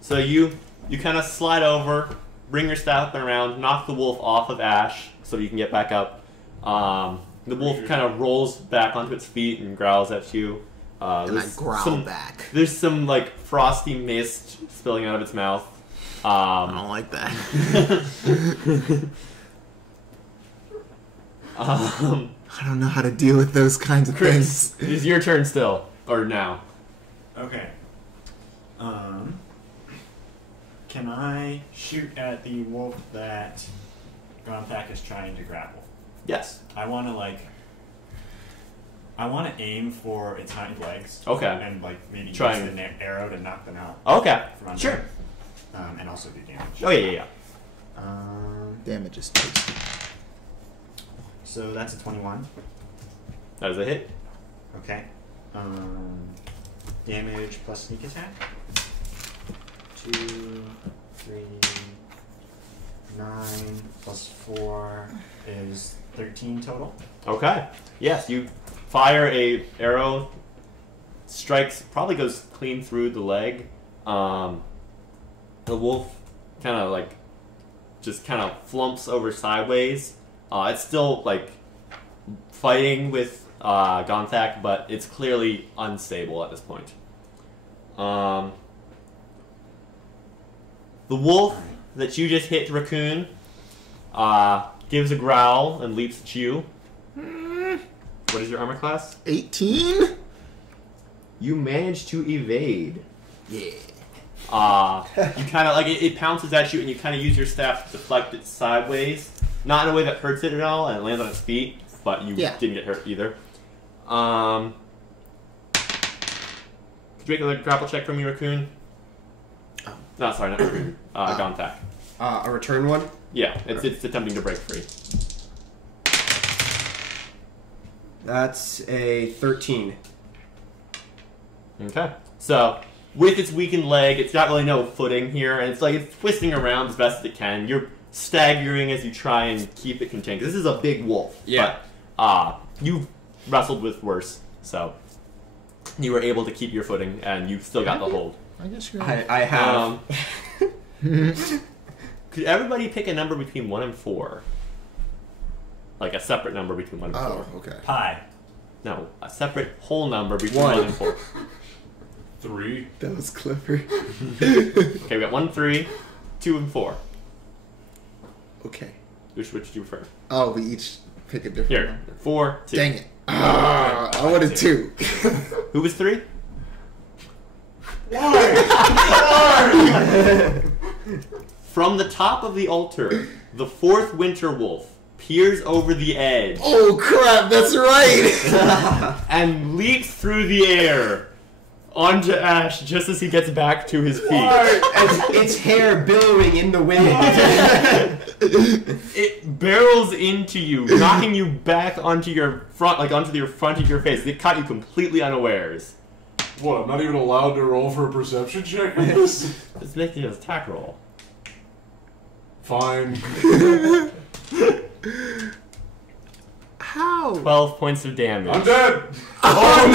So you kind of slide over, bring your staff around, knock the wolf off of Ash so you can get back up. The wolf kind of rolls back onto its feet and growls at you. And I growl back. There's some frosty mist spilling out of its mouth. I don't like that. I don't know how to deal with those kinds of Chris, things. it is your turn still, or now. Okay. Can I shoot at the wolf that Gauntlet is trying to grapple? Yes. I want to aim for its hind legs. Okay. And maybe use an arrow to knock them out. Okay. From under. Sure. And also do damage. Oh yeah. Damage is tasty. So that's a 21. That is a hit. Okay. Damage plus sneak attack. 2, 3, 9 plus 4 is 13 total. Okay. Yes, you fire a arrow. Strikes, probably goes clean through the leg. The wolf kind of just kind of flumps over sideways. It's still fighting with Gauntlet, but it's clearly unstable at this point. The wolf that you just hit, Raccoon, gives a growl and leaps at you. What is your armor class? 18? You manage to evade. Yeah. You kind of it pounces at you, and you kind of use your staff to deflect it sideways, not in a way that hurts it at all, and it lands on its feet. But you didn't get hurt either. Could you make another grapple check from you, Raccoon? Oh. No, sorry, not Raccoon. Gauntlet. A return one? Yeah, it's attempting to break free. That's a 13. Okay. So, with its weakened leg, it's got really no footing here, and it's twisting around as best as it can. You're staggering as you try and keep it contained. 'Cause this is a big wolf. Yeah. But, you've wrestled with worse, so you were able to keep your footing, and you still got the hold. I guess you're I have. Could everybody pick a number between 1 and 4? A separate number between 1 and 4. Oh, okay. Pi. No, a separate whole number between 1. 1 and 4. 3. That was clever. Okay, we got 1, 3, 2, and 4. Okay. Which do you prefer? Oh, we each pick a different Here, number. 4, 2. Dang it. I wanted 2. Who was 3? From the top of the altar, the 4th winter wolf peers over the edge Oh crap, that's right! and leaps through the air onto Ash just as he gets back to his feet. Its hair billowing in the wind. It barrels into you, knocking you back onto your front, onto the front of your face. It caught you completely unawares. What, I'm not even allowed to roll for a perception check with this? It's making an attack roll. Fine. How? 12 points of damage. I'm dead! Oh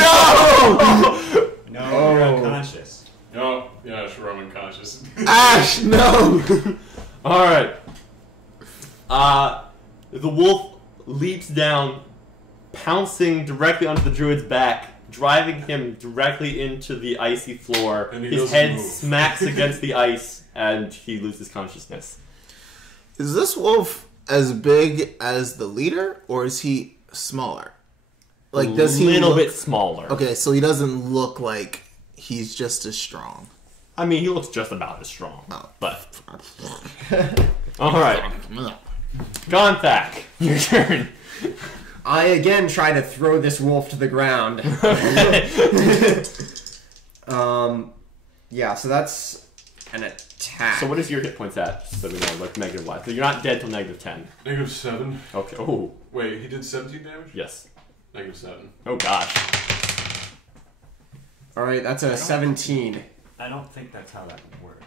No, you're unconscious. Oh, yeah, sure, I'm unconscious. no! Ash, no! Alright. The wolf leaps down, pouncing directly onto the druid's back, driving him directly into the icy floor. And he His doesn't head move. smacks against the ice, and he loses consciousness. Is this wolf as big as the leader, or is he smaller? Does he A little look... bit smaller. Okay, so he doesn't look like he's just as strong. I mean, he looks just about as strong. Oh. But. Alright. Gauntlet, your turn. I again try to throw this wolf to the ground. Yeah, so that's an attack. So what is your hit points at? So we know, negative wise. So you're not dead till -10. -7. Okay. Oh. Wait, he did 17 damage? Yes. -7. Oh gosh. Alright, that's a 17. I don't think that's how that would work.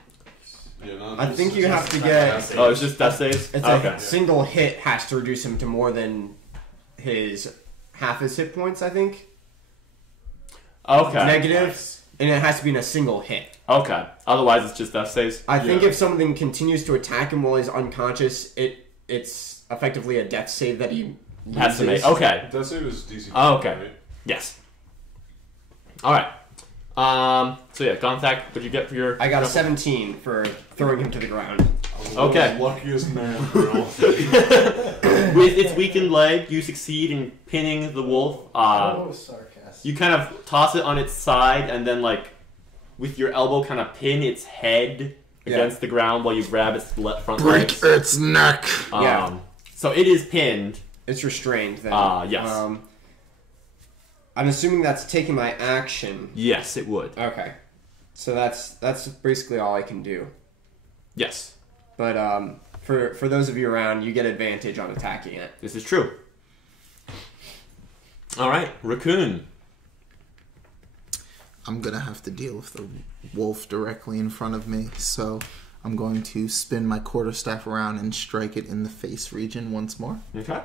Yeah, no, I think you have to That's get... not Oh, it's just death saves? It's Okay. a single hit has to reduce him to more than half his hit points, I think. Okay. Negative, and it has to be in a single hit. Okay. Otherwise, it's just death saves? I think Yeah. if something continues to attack him while he's unconscious, it's effectively a death save that he Has to make. loses. Okay. Death save is DC. Oh, okay. Right? Yes. Alright. So yeah, Gauntlet, what'd you get for your... I got a 17 for throwing him to the ground. Okay. Luckiest man, bro. With its weakened leg, you succeed in pinning the wolf. That was sarcastic. You kind of toss it on its side and then, with your elbow kind of pin its head against the ground while you grab its front Break legs. its neck. So it is pinned. It's restrained then. Yes. I'm assuming that's taking my action. Yes, it would. Okay. So that's basically all I can do. Yes. But for those of you around, you get advantage on attacking it. This is true. Alright, Raccoon. I'm gonna have to deal with the wolf directly in front of me, so I'm going to spin my quarterstaff around and strike it in the face region once more. Okay.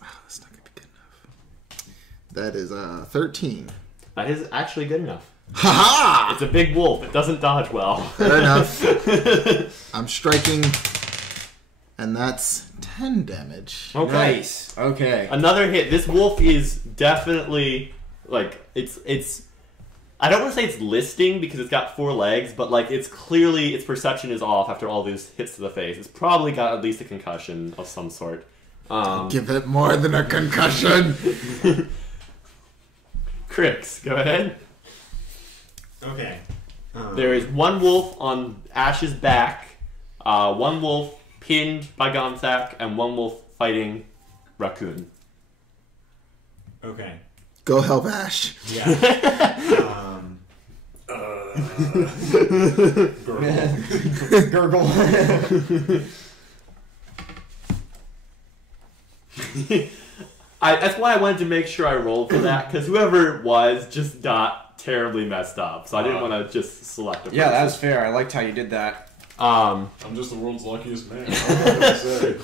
That's not gonna be good enough. That is 13. That is actually good enough. Ha-ha! It's a big wolf. It doesn't dodge well. Fair enough. I'm striking, and that's 10 damage. Okay. Nice. Okay. Another hit. This wolf is definitely, like, it's... I don't want to say it's listing because it's got 4 legs, but, like, it's clearly, its perception is off after all these hits to the face. It's probably got at least a concussion of some sort. Give it more than a concussion. Crix, go ahead. Okay. There is one wolf on Ash's back, one wolf pinned by Gonsack, and one wolf fighting Raccoon. Okay. Go help Ash. Yeah. Gurgle. That's why I wanted to make sure I rolled for that, because whoever it was just got terribly messed up, so I didn't want to just select a person. Yeah, that's fair. I liked how you did that. I'm just the world's luckiest man. What can I say?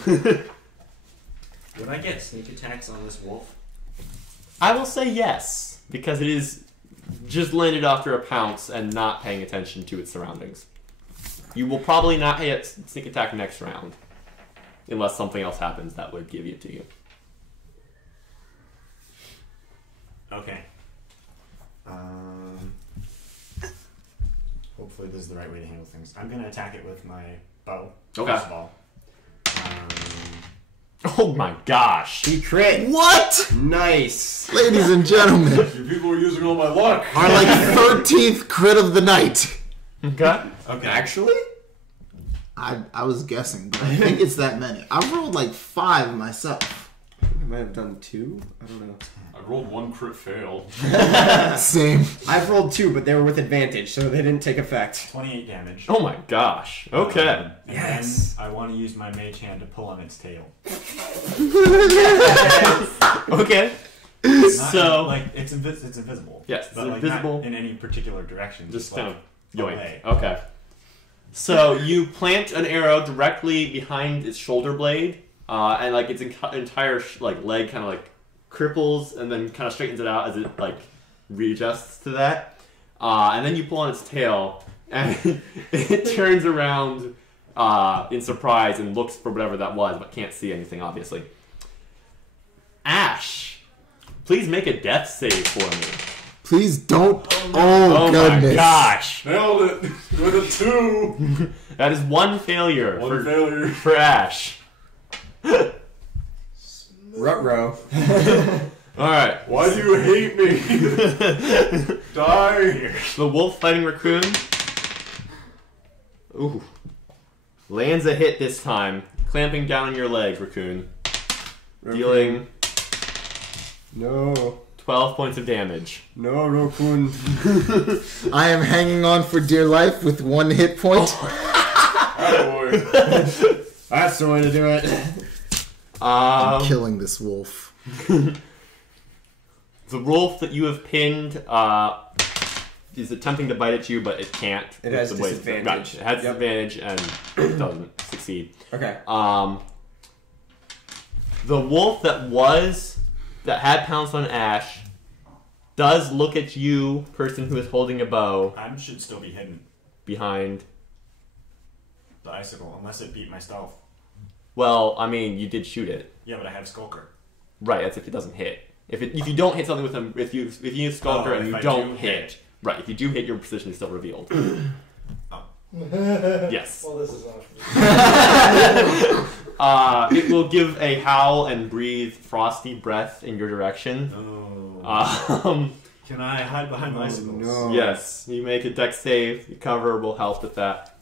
Would I get sneak attacks on this wolf? I will say yes, because it is just landed after a pounce and not paying attention to its surroundings. You will probably not hit sneak attack next round, unless something else happens that would give it to you. Okay. Hopefully this is the right way to handle things. I'm gonna attack it with my bow. Okay. First of all. Oh my gosh! He crit. What? Nice. Ladies and gentlemen, You people are using all my luck. our like 13th crit of the night. Okay. Okay. Actually? I was guessing, but I think it's that many. I rolled like 5 myself. I might have done 2. I don't know. I rolled 1 crit fail. Same. I've rolled 2, but they were with advantage, so they didn't take effect. 28 damage. Oh my gosh. Okay. And Yes. then I want to use my mage hand to pull on its tail. Okay. Not So like it's invisible. Yes, it's but like invisible. not in any particular direction. just like, kind of yoink. away. Okay. So you plant an arrow directly behind its shoulder blade, and like its entire like leg kind of like cripples and then kind of straightens it out as it like readjusts to that, and then you pull on its tail and it turns around in surprise and looks for whatever that was, but can't see anything obviously. Ash, please make a death save for me. Please don't. Oh, Oh goodness. my gosh! Nailed it with a 2. That is one failure One failure. for Ash. Ruh-roh. Alright. Why do you hate me? Die. The wolf fighting Raccoon. Ooh. Lands a hit this time, clamping down on your leg, Raccoon. Dealing No. 12 points of damage. No, Rokun. I am hanging on for dear life with 1 hit point. Attaboy. That's the way to do it. I'm killing this wolf. The wolf that you have pinned is attempting to bite at you, but it can't. It has The way- disadvantage. Right, it has Yep. disadvantage and it doesn't succeed. Okay. The wolf that had pounced on Ash does look at you, person who is holding a bow, I should still be hidden. behind. The icicle, unless it beat my stealth. Well, I mean, you did shoot it. Yeah, but I have Skulker. Right, that's if it doesn't hit. If you don't hit something with them, if you use Skulker and if you I don't do hit, hit. right, if you do hit, your position is still revealed. Yes. Well, this is not. It will give a howl and breathe frosty breath in your direction. Oh. Can I hide behind my icicles? no. Yes, you make a dex save. Your cover will help with that.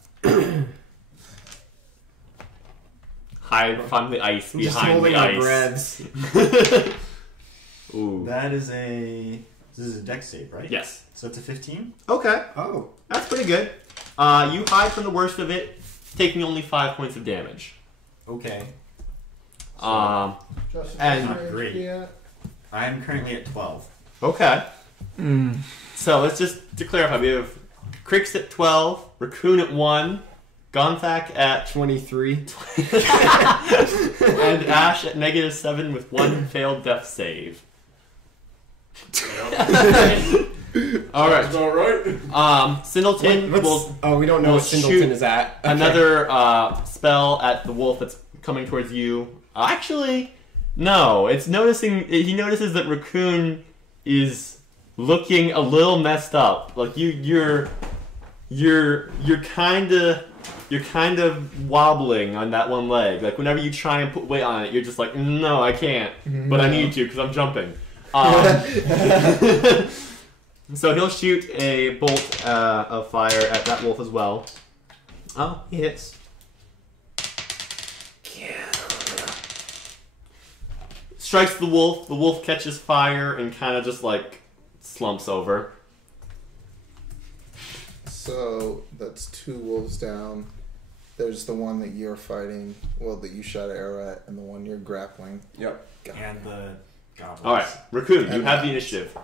Hide from the ice I'm just behind holding the my ice. breaths. Ooh. That is a... This is a dex save, right? Yes. So it's a 15? Okay, Oh. that's pretty good. You hide from the worst of it, taking only 5 points of damage. Okay. Um. Justin, And- what's your Great. HP at? I am currently at 12. Okay. So let's just to clarify, we have Crix at 12, Raccoon at 1, Gonthak at 23. and Ash at -7 with 1 failed death save. All right. That's about right. Singleton will Oh, we don't know we'll what Singleton shoot is at. Okay. another spell at the wolf that's coming towards you. Actually, no. It's noticing. He notices that Raccoon is looking a little messed up. Like you're kind of wobbling on that one leg. Like whenever you try and put weight on it, you're just like, no, I can't. But I need to because I'm jumping. So he'll shoot a bolt of fire at that wolf as well. Oh, he hits. Strikes the wolf. The wolf catches fire and kind of just like slumps over. So that's 2 wolves down. There's the one that you're fighting, well, that you shot an arrow at, and the one you're grappling. Yep. And the goblins. All right, Raccoon, you And have the that. initiative.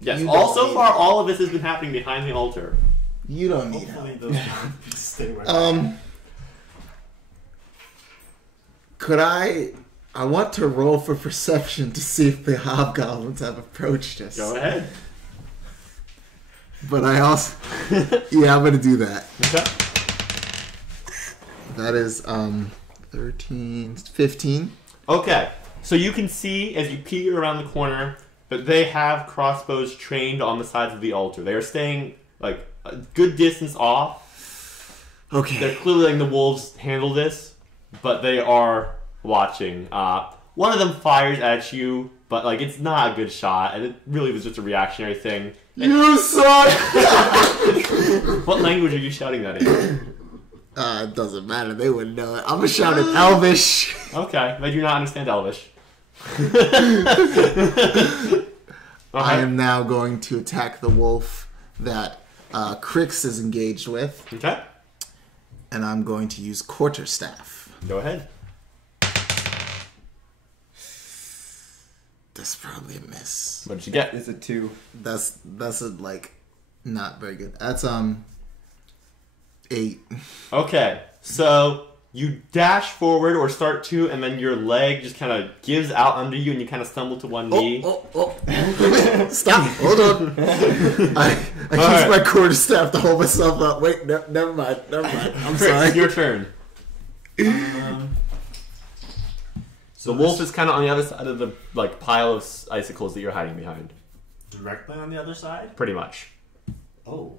Yes. You All don't so need far, it. all of this has been happening behind the altar. You don't need Hopefully help. those goblins stay where Could I want to roll for perception to see if the hobgoblins have approached us. Go ahead. But I also, yeah, I'm gonna do that. Okay. That is 13, 15. Okay. So you can see as you peek around the corner that they have crossbows trained on the sides of the altar. They are staying like a good distance off. Okay. They're clearly letting the wolves handle this, but they are watching. One of them fires at you, but like it's not a good shot, and it really was just a reactionary thing. You suck! What language are you shouting that in? It doesn't matter. They wouldn't know it. I'm gonna shout in Elvish. Okay, they do not understand Elvish. I am now going to attack the wolf that Crix is engaged with, Okay, and I'm going to use quarterstaff. go ahead. That's probably a miss. What did you get? It's a 2. That's a, like not very good. That's 8. Okay, so you dash forward or start to, and then your leg just kind of gives out under you, and you kind of stumble to one knee. Oh. Stop. Hold on. I use right. my quarterstaff to hold myself up. Wait, never mind. I'm sorry. It's your turn. So The wolf is kind of on the other side of the like pile of icicles that you're hiding behind. directly on the other side? Pretty much. Oh.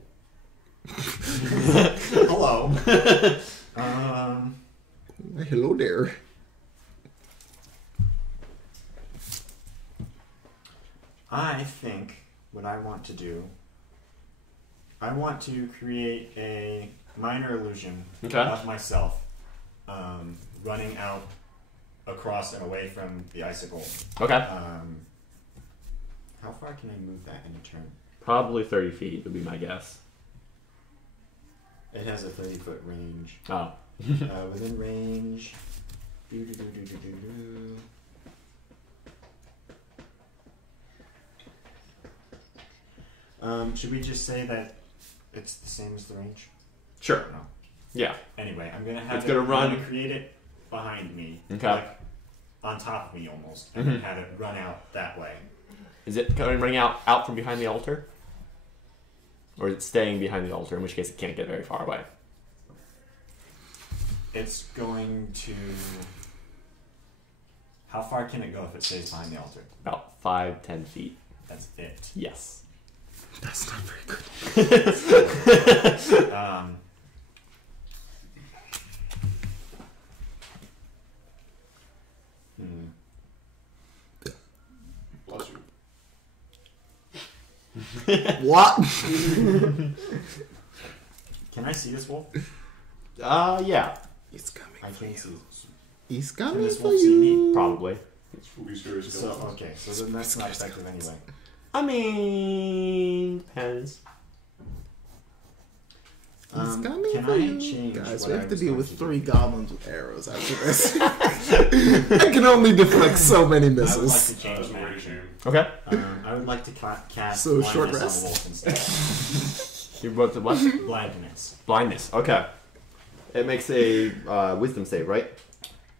Hello. Hello there. I think what I want to do, I want to create a minor illusion Okay. of myself running out across and away from the icicle. Okay. How far can I move that in a turn? Probably 30 feet would be my guess. It has a 30-foot range. Oh. Within range. Do. Should we just say that it's the same as the range? Sure. No. Yeah. Anyway, I'm gonna have It's gonna run- I'm gonna create it behind me, Okay. like on top of me almost, and then have it run out that way. Is it running out from behind the altar? Or is it staying behind the altar, in which case it can't get very far away? It's going to. How far can it go if it stays behind the altar? About 5-10 feet. That's it. Yes. That's not very good. Bless you. What? Can I see this wolf? Yeah. He's coming. I can't see this. He's Can coming this for wolf see me? you. Probably. Spooky scary So, skeletons. okay, so then that's not effective anyway. I mean, depends. He's coming Can for I you. change Guys, what we I have to was deal going with to 3 do? goblins with arrows after this. I can only deflect so many I would like missiles. to change That's a my great shame. Okay. I would like to cast So, blindness short on the rest. wolf instead. You wrote the what? Blindness. Blindness. Okay. It makes a wisdom save, right?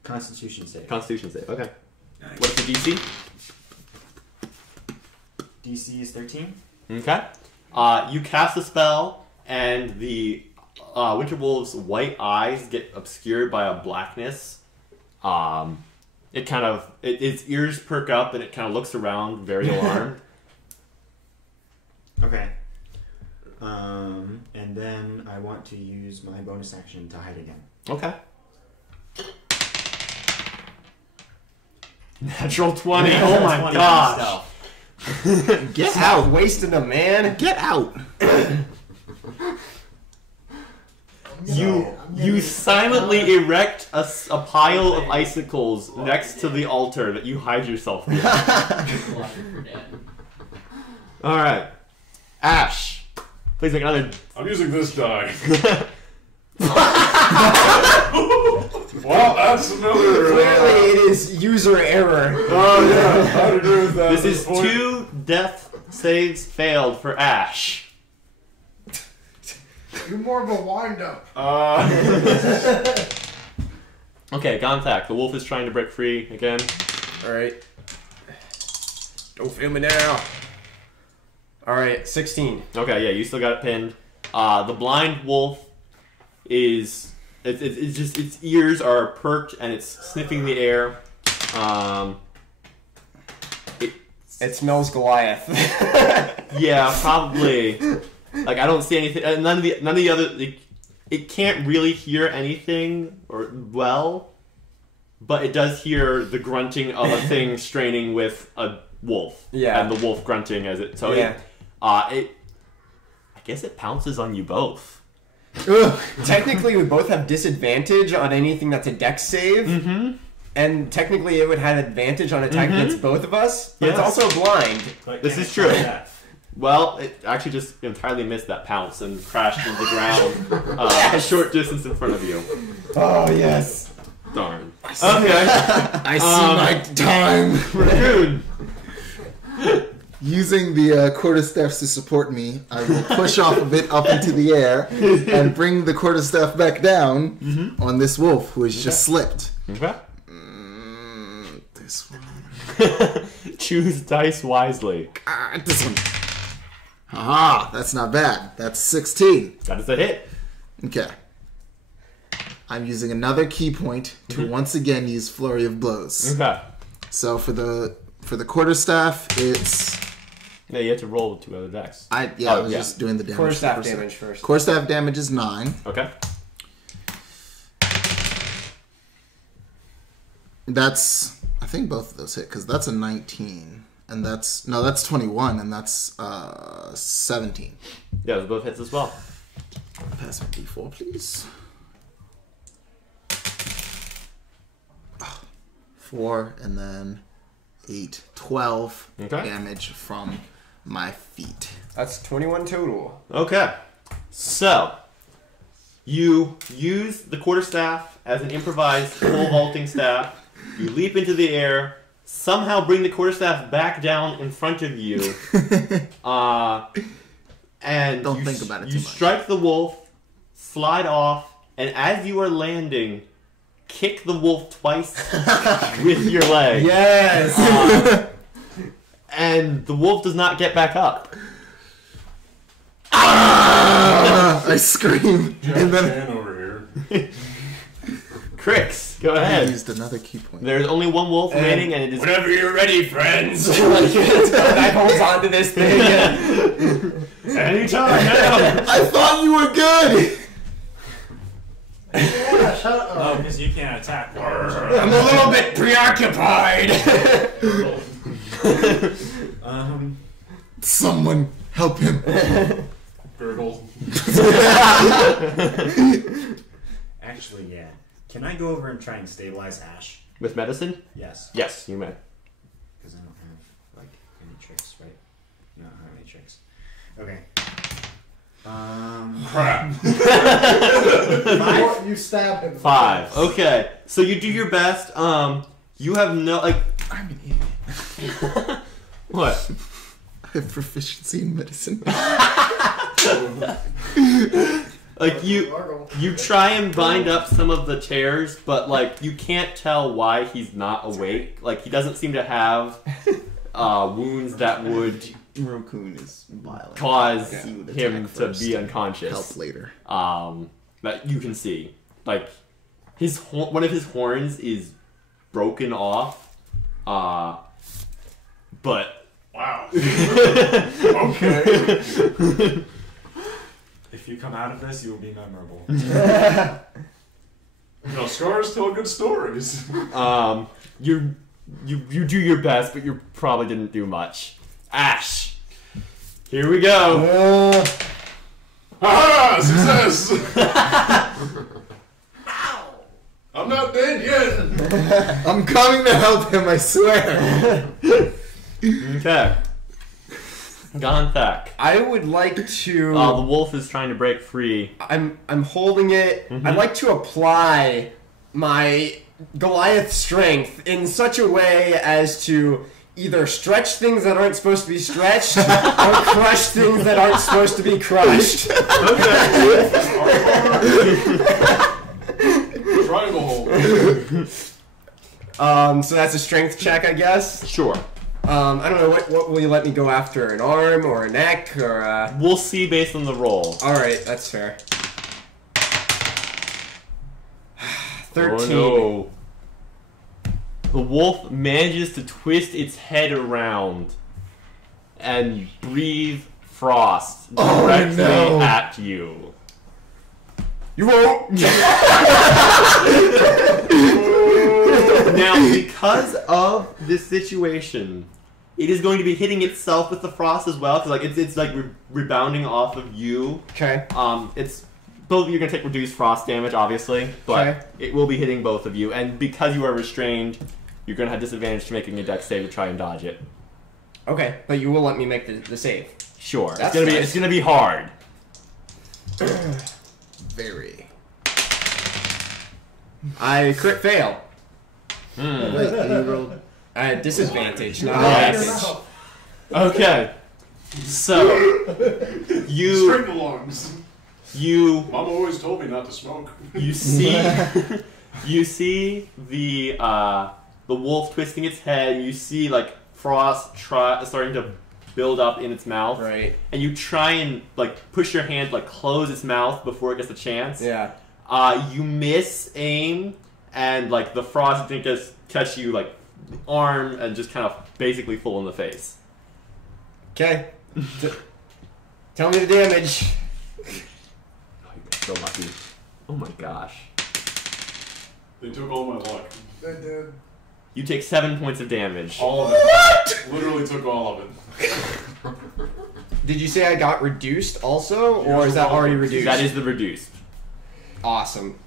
Constitution save. Constitution save. Okay. What's the DC? DC is 13. Okay. You cast a spell, and the Winter Wolf's white eyes get obscured by a blackness. It kind of its ears perk up, and it kind of looks around, very alarmed. Okay. And then I want to use my bonus action to hide again. Okay. Natural 20. Yeah, Oh my 20 gosh. stealth. Get out, wasting a man. Get out. You silently erect a pile of icicles next to the altar that you hide yourself in. Alright. Ash. Please make another. I'm using this die. Well, that's another. Clearly, it is user error. Oh yeah, I'd agree with that. This at is point. 2 death saves failed for Ash. You're more of a wind-up. Okay, Gauntlet. The wolf is trying to break free again. Alright. Don't fail me now. Alright, 16. Okay, yeah, you still got it pinned. The blind wolf is it's just its ears are perked and it's sniffing the air. It smells Goliath. Yeah, probably. Like I don't see anything. None of the other. It can't really hear anything but it does hear the grunting of a thing straining with a wolf. Yeah. And the wolf grunting as it. So Yeah. I guess it pounces on you both. Technically, we both have disadvantage on anything that's a dex save. Mm-hmm. And technically, it would have advantage on attack against both of us. But it's Yes. also blind. But This can is it true. try that? Well, it actually just entirely missed that pounce and crashed into the ground a short distance in front of you. Oh, yes. Darn. Okay. I see my time. Dude. Using the quarterstaffs to support me, I will push off a bit up into the air and bring the quarterstaff back down on this wolf who has just slipped. Okay. This one. Choose dice wisely. This one. Haha, that's not bad. That's 16. That is a hit. Okay. I'm using another key point to once again use Flurry of Blows. Okay. So for the quarterstaff, it's Yeah, you have to roll with 2 other decks. I was just doing the damage. Quarterstaff first. damage first. Quarterstaff damage is 9. Okay. That's I think both of those hit because that's a 19 and that's 21 and that's 17. Yeah, those both hits as well. Pass my d4, please. 4 and then 8, 12 Okay. damage from my feet. That's 21 total. Okay. So, you use the quarterstaff as an improvised pole vaulting staff. You leap into the air, somehow bring the quarterstaff back down in front of you. And Don't think about it you too much. strike the wolf, slide off, and as you are landing, kick the wolf twice with your leg. Yes! And the wolf does not get back up. I scream and then Jan over here. Crix, go I ahead. used another key point. There's only one wolf remaining, and it is. Whenever you're ready, friends. I holds on to this thing. Anytime now. I thought you were good. Yeah, shut up. Oh, because you can't attack. I'm a little bit preoccupied. Someone help him. Gurgle. Actually, yeah. Can I go over and try and stabilize Ash? With medicine? Yes. Yes, you may. Because I don't have, like, any tricks, right? No, I don't have any tricks. Okay. Crap. You stab him. 5. Okay, so you do your best. You have no like. I'm an idiot. What? I have proficiency in medicine. Like you try and bind up some of the tears, but like you can't tell why he's not awake. Like he doesn't seem to have wounds that would Rokun is violent. cause Yeah. him to First. be unconscious. Help later. That you can see. Like his one of his horns is broken off. But Wow. Okay. If you come out of this, you will be memorable. You know, scars tell good stories. you do your best, but you probably didn't do much. Ash, here we go. Haha! Success! I'm not dead yet! I'm coming to help him, I swear. Okay. Gauntlet. I would like to. The wolf is trying to break free. I'm holding it. I'd like to apply my Goliath strength in such a way as to either stretch things that aren't supposed to be stretched or crush things that aren't supposed to be crushed. Triangle hole. So that's a strength check, I guess. Sure. I don't know, what will you let me go after? An arm or a neck or We'll see based on the roll. Alright, that's fair. 13. Oh no. The wolf manages to twist its head around and breathe frost directly no. at you. You won't! Now, because of this situation, it is going to be hitting itself with the frost as well, because like it's like rebounding off of you. Okay. It's both of you are going to take reduced frost damage, obviously, but Okay. it will be hitting both of you, and because you are restrained, you're going to have disadvantage to making a dex save to try and dodge it. Okay, but you will let me make the save. Sure, That's it's nice. gonna be hard. Very. I crit fail. Wait, you rolled. I had disadvantage, not Yes. advantage. Okay, so you String alarms. Mom always told me not to smoke. you see the wolf twisting its head. You see like frost starting to build up in its mouth, Right. and you try and like push your hand like close its mouth before it gets a chance. Yeah. You miss aim, and like the frost thing just catch you like the arm and just kind of basically full in the face. Okay. Tell me the damage. Oh, you're so lucky. Oh my gosh. They took all my luck. They did. You take 7 points of damage. All of it. What? Literally took all of it. Did you say I got reduced also, or Yours is that was already also- reduced? That is the reduced. awesome.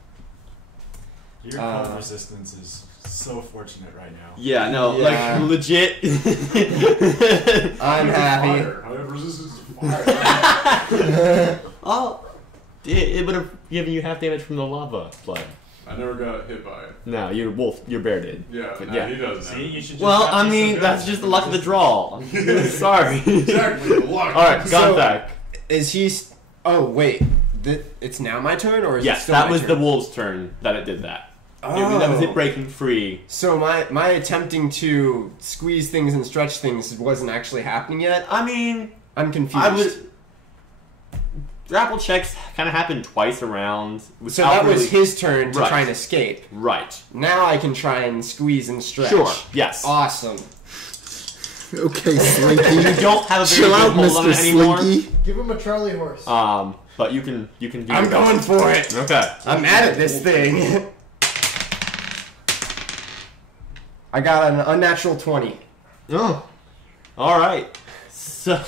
Your cold resistance is so fortunate right now. Yeah, no, Yeah. like legit. I'm happy. Fire. I have resistance to fire. Oh, it would have given you half damage from the lava flood. I never got hit by it. No, your bear did. Yeah, But nah, yeah. he doesn't. See, you should just Well, have I to mean, submit that's it. just the luck of the draw. Sorry. Exactly, the luck. All right, So- Gauntlet. Is he? Oh wait, it's now my turn, or is it Yes, still that my was turn? the wolf's turn that it did that. Oh. That was it breaking free. So my attempting to squeeze things and stretch things wasn't actually happening yet. I mean, I'm confused. I would. Grapple checks kind of happened twice around. So without that was really- his turn to Right. try and escape. Right. Now I can try and squeeze and stretch. Sure. Yes. Awesome. Okay, Slinky. You don't have a very Chill good out, hold on Mr. it anymore. Slinky. Give him a Charlie horse. But you can do. I'm your going best. for it. Okay. I'm mad at this thing. I got an unnatural 20. Oh, All right. So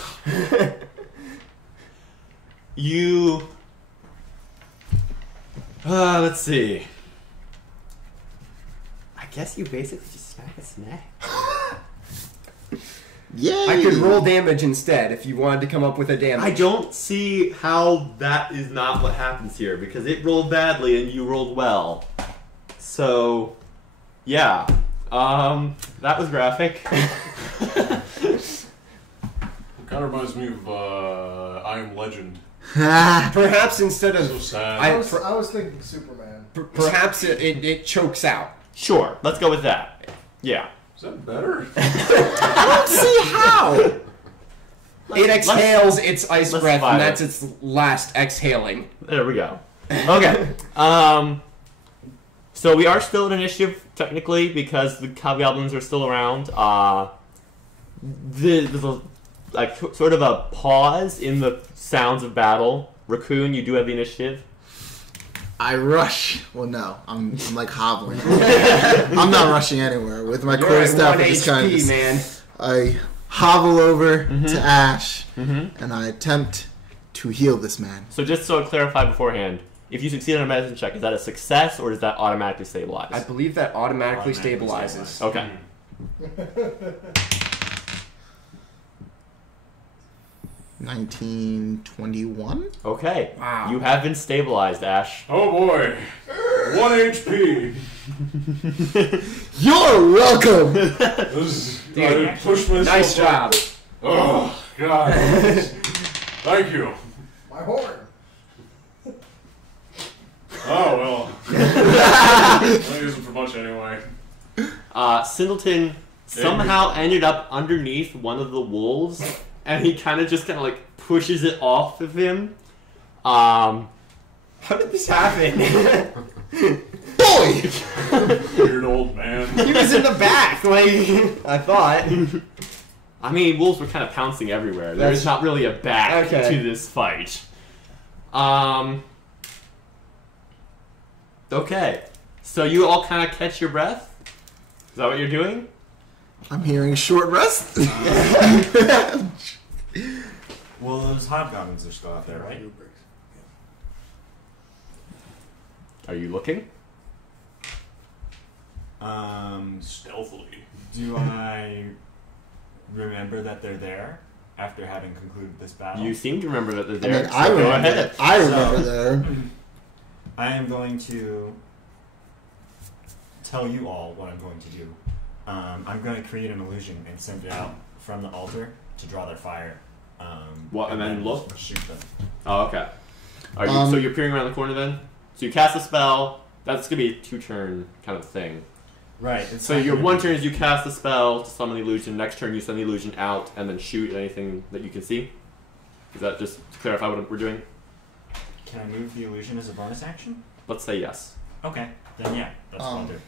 you let's see. I guess you basically just smack its neck. Yay! I could roll damage instead if you wanted to come up with a damage. I don't see how that is not what happens here because it rolled badly and you rolled well. So, yeah. That was graphic. It kind of reminds me of I Am Legend. Perhaps instead of So sad. I was thinking Superman. perhaps it chokes out. Sure, let's go with that. Yeah. Is that better? I don't see how. It exhales its ice let's breath, fire and that's its last exhaling. There we go. Okay. So we are still at initiative, technically, because the hobgoblins are still around. There's like sort of a pause in the sounds of battle. Raccoon, you do have the initiative. I rush. Well, no, I'm like hobbling. I'm not rushing anywhere with my You're core at staff 1 of this kind. HP, man. I hobble over to Ash and I attempt to heal this man. So just so I clarify beforehand, if you succeed on a medicine check, is that a success or does that automatically stabilize? I believe that automatically Automatically stabilizes. Okay. 1921. Okay. Wow. You have been stabilized, Ash. Oh boy. 1 HP. You're welcome. This is, Dude, I pushed myself Nice up. job. Oh, God. Thank you. My horn. Oh, well. I don't use them for much anyway. Singleton somehow ended up underneath one of the wolves, and he kind of like pushes it off of him. How did this happen? Boy! Weird old man. He was in the back, like I thought. I mean, wolves were kind of pouncing everywhere. There's not really a back Okay. to this fight. Okay. So you all kind of catch your breath? Is that what you're doing? I'm hearing short rest. Well, those hobgoblins are still out there, right? Are you looking? Stealthily. Do I remember that they're there after having concluded this battle? You seem to remember that they're I there. mean, I so go remember. ahead. I remember there. I am going to tell you all what I'm going to do. I'm going to create an illusion and send it out from the altar to draw their fire. What, and then look? Shoot them. Oh, okay. Are you, so you're peering around the corner then? So you cast a spell. That's going to be a 2-turn kind of thing. Right. So your one turn is you cast a spell to summon the illusion. Next turn you send the illusion out and then shoot at anything that you can see. Is that just to clarify what we're doing? Can I move the illusion as a bonus action? Let's say yes. Okay. Then yeah, that's what I'll do.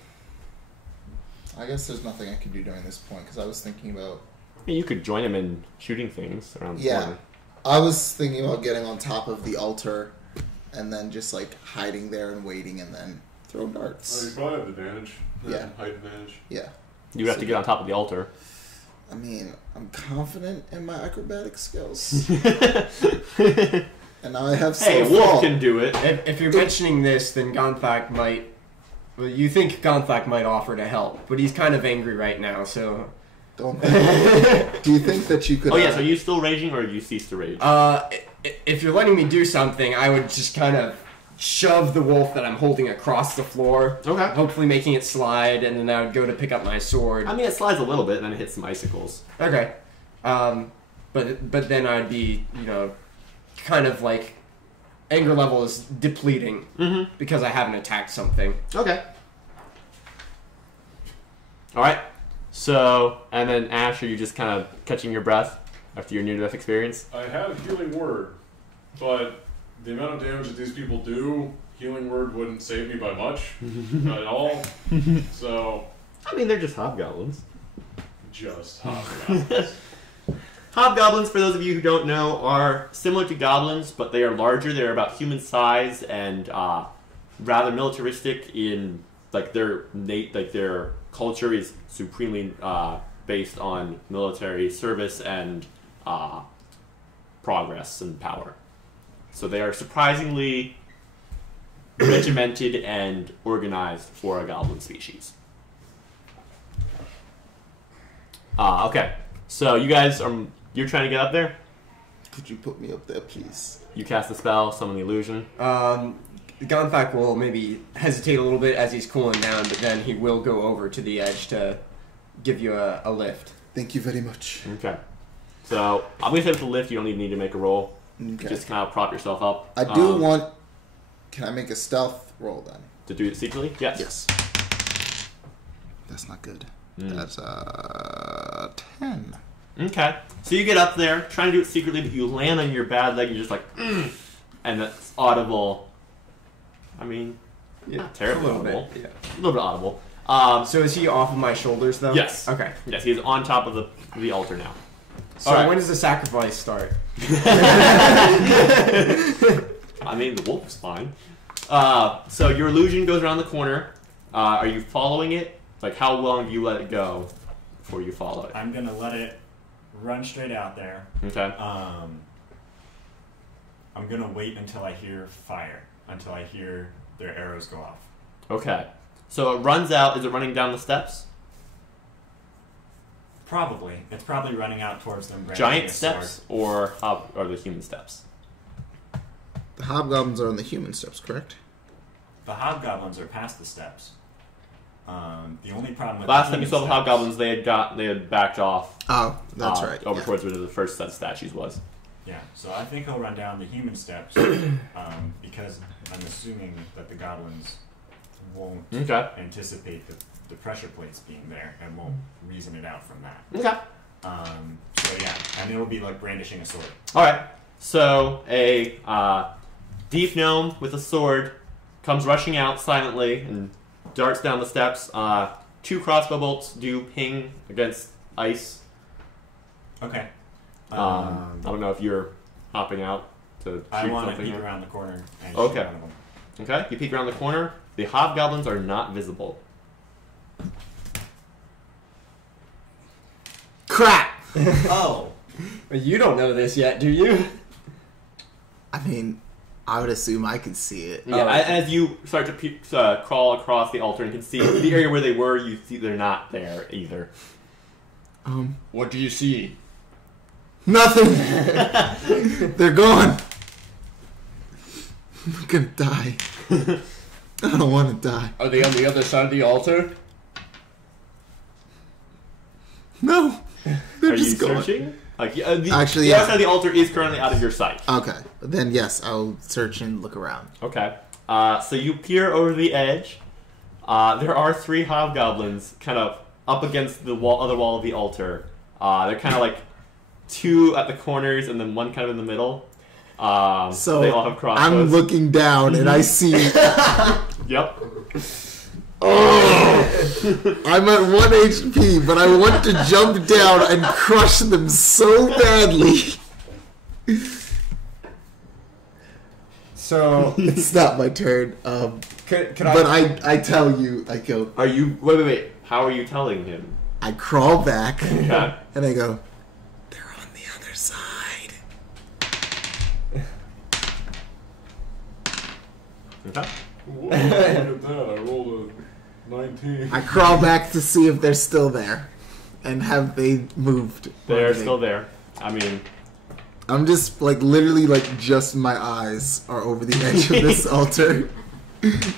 I guess there's nothing I can do during this point because I was thinking about. Yeah, you could join him in shooting things around the Yeah, corner. I was thinking about getting on top of the altar and then just like hiding there and waiting and then throw Oh, you darts. probably have advantage. Yeah. Height advantage. Yeah. You have to get on top of the altar. I mean, I'm confident in my acrobatic skills. And now I have Hey, a self wolf fall. can do it. If you're mentioning this, then Gauntlet might. Well, you think Gauntlet might offer to help, but he's kind of angry right now, so. Don't think. Do you think that you could? Oh yes, are you still raging or have you ceased to rage? If you're letting me do something, I would just kind of shove the wolf that I'm holding across the floor. Okay. Hopefully making it slide, and then I would go to pick up my sword. I mean, it slides a little bit and then it hits some icicles. Okay. But then I'd be, kind of like anger level is depleting because I haven't attacked something. Okay. Alright. So, and then Ash, are you just kind of catching your breath after your near-death experience? I have healing word, but the amount of damage that these people do, healing word wouldn't save me by much, not at all. So, I mean, they're just hobgoblins. just hobgoblins. Hobgoblins, for those of you who don't know, are similar to goblins, but they are larger. They're about human size and rather militaristic in their culture is supremely based on military service and progress and power. So they are surprisingly regimented and organized for a goblin species. Okay. So you guys you're trying to get up there? Could you put me up there, please? You cast the spell, summon the illusion. Gonthak will maybe hesitate a little bit as he's cooling down, but then he will go over to the edge to give you a lift. Thank you very much. Okay. So I'm gonna say with the lift, you don't even need to make a roll. Okay. Just kind of prop yourself up. I do want... Can I make a stealth roll then? To do it secretly? Yes. Yes. That's not good. That's 10. Okay. So you get up there, trying to do it secretly, but you land on your bad leg, and you're just like, and that's audible. I mean, not terribly a little audible. bit, yeah. A little bit audible. So is he off of my shoulders, though? Yes. Okay. Yes, he is on top of the altar now. So All right. when does the sacrifice start? I mean, the wolf is fine. So your illusion goes around the corner. Are you following it? Like, how long do you let it go before you follow it? I'm gonna let it run straight out there. Okay. I'm gonna wait until I hear fire, until I hear their arrows go off. Okay. So it runs out. Is it running down the steps? Probably. It's probably running out towards them. Giant steps or the human steps? The hobgoblins are on the human steps, correct? The hobgoblins are past the steps. The only problem with Last time you saw the hobgoblins, they had backed off. Oh, that's right. Over towards where the first set of statues was. Yeah, so I think he'll run down the human steps because I'm assuming that the goblins won't anticipate the pressure plates being there and won't reason it out from that. Okay. So yeah, and it'll be like brandishing a sword. All right. So a deep gnome with a sword comes rushing out silently and darts down the steps. 2 crossbow bolts do ping against ice. Okay. I don't know if you're hopping out to shoot I want to something. peek around the corner and shoot Okay. one of them. Okay, you peek around the corner. The hobgoblins are not visible. Crap! Oh. You don't know this yet, do you? I mean, I would assume I could see it. Yeah, as you start to crawl across the altar and can see the area where they were, you see they're not there either. What do you see? Nothing! They're gone! I'm gonna die. I don't want to die. Are they on the other side of the altar? No! They're Are you just gone. searching? Like, Actually, the yeah. other side of the altar is currently out of your sight. Okay, then yes, I'll search and look around. Okay. So you peer over the edge. There are 3 hobgoblins kind of up against the other wall of the altar. They're kind of like 2 at the corners and then 1 kind of in the middle. So they all have crossbows. I'm looking down and I see. Yep. Oh! I'm at 1 HP, but I want to jump down and crush them so badly. So It's not my turn. could But I tell you, I go. Are you... Wait. How are you telling him? I crawl back Okay. and I go. They're on the other side. Okay. Whoa, look at that. I rolled a 19. I crawl back to see if they're still there, and have they moved? They're still there. I mean... I'm just like literally like just my eyes are over the edge of this altar.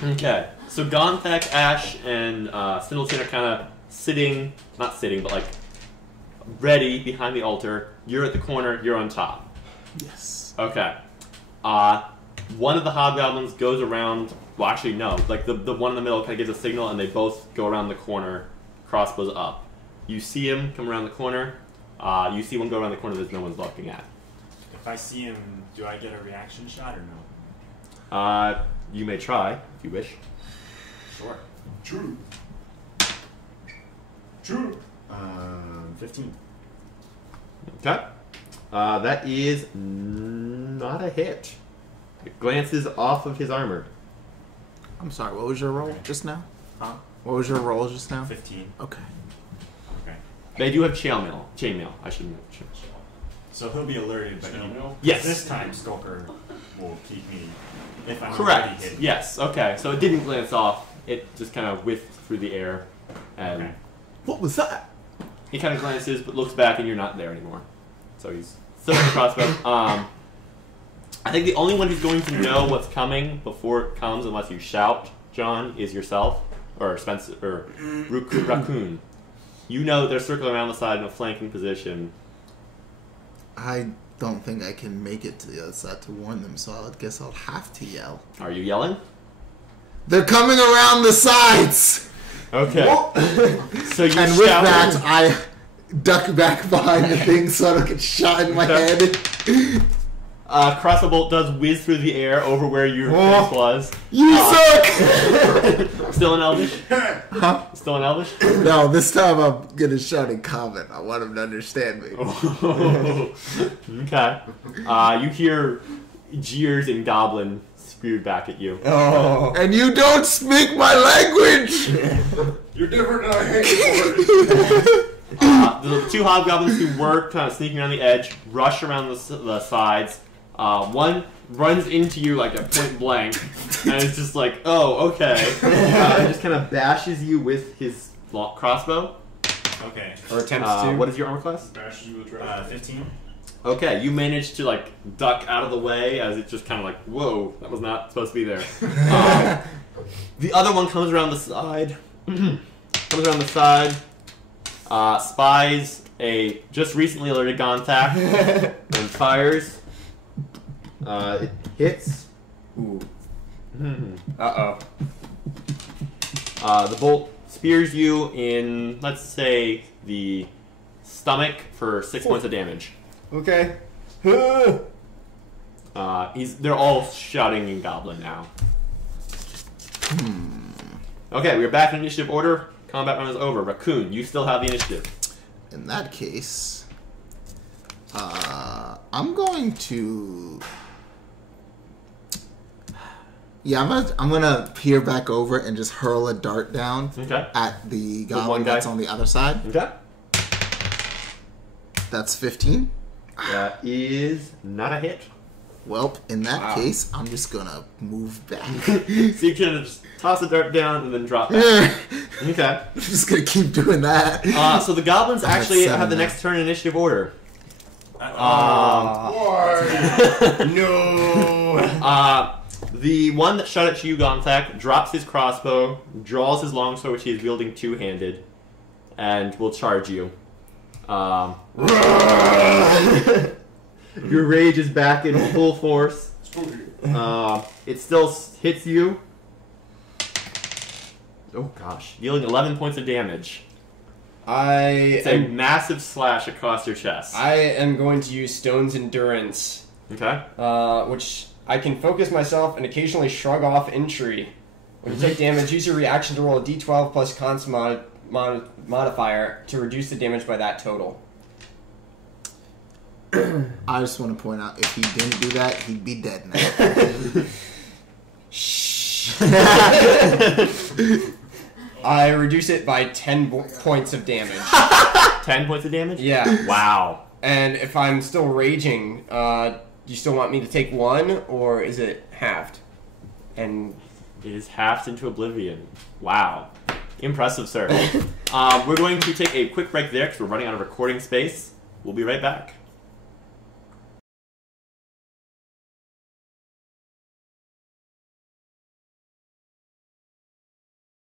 Okay. So Gonthak, Ash, and Spindleton are kind of sitting... Not sitting, but like... ready behind the altar. You're at the corner. You're on top. Yes. Okay. One of the hobgoblins goes around... Well, actually, no. Like, the one in the middle kind of gives a signal, and they both go around the corner, crossbows up. You see him come around the corner. You see one go around the corner that no one's looking at. If I see him, do I get a reaction shot or no? You may try, if you wish. Sure. True. True. 15. Okay. That is not a hit. It glances off of his armor. I'm sorry. What was your roll just now? Huh? What was your roll just now? 15. Okay. Okay. They do have chainmail. I shouldn't mention. So he'll be alerted, but Yes. this time Skulker will keep me if I'm already Correct. hidden. Yes. Okay. So it didn't glance off. It just kind of whiffed through the air, and Okay. What was that? he kind of glances, but looks back, and you're not there anymore. So he's still with the crossbow. I think the only one who's going to know what's coming before it comes, unless you shout, John, is yourself or Spencer or Raccoon. You know they're circling around the side in a flanking position. I don't think I can make it to the other side to warn them, so I guess I'll have to yell. Are you yelling? They're coming around the sides! Okay. So you And shout. with that, I duck back behind the thing so I don't get shot in my head. Crossbow bolt does whiz through the air over where your face was. You suck! Still in Elvish? Huh? Still in Elvish? No, this time I'm gonna shout in common. I want him to understand me. Okay. You hear jeers in Goblin spewed back at you. Oh. And you don't speak my language! You're different and I hate you for it. The two hobgoblins who were kind of sneaking around the edge rush around the sides. One runs into you like a point blank, and it's just like, oh, okay. And just kind of bashes you with his crossbow. Okay. Or attempts to. What is your armor class? Bashes you with a trash. 15. Okay, you managed to like duck out of the way as it just kind of like, whoa, that was not supposed to be there. The other one comes around the side. Spies a just recently alerted Gontac and fires. It hits. Ooh. The bolt spears you in, let's say, the stomach for 6 points of damage. Okay. They're all shouting in Goblin now. Okay, we're back in initiative order. Combat round is over. Raccoon, you still have the initiative. In that case, I'm going to... Yeah, I'm gonna peer back over and just hurl a dart down Okay. at the one goblin guy. that's on the other side. Okay. That's 15. That is not a hit. Well, in that Wow. case, I'm just gonna move back. So you can just toss the dart down and then drop back. Okay. I'm just gonna keep doing that. So the goblins actually seven have the now. next turn in initiative order. Why? No. The one that shot at you, Gontac, drops his crossbow, draws his longsword, which he is wielding two-handed, and will charge you. Your rage is back in full force. Spooky. It still hits you. Oh gosh, dealing 11 points of damage. It's a massive slash across your chest. I am going to use Stone's Endurance, Okay. which I can focus myself and occasionally shrug off entry. When you take damage, use your reaction to roll a d12 plus Const modifier to reduce the damage by that total. I just want to point out, if he didn't do that, he'd be dead now. Shh. I reduce it by 10 points of damage. 10 points of damage? Yeah. Wow. And if I'm still raging, do you still want me to take one, or is it halved? And It is halved into oblivion. Wow. Impressive, sir. We're going to take a quick break there because we're running out of recording space. We'll be right back.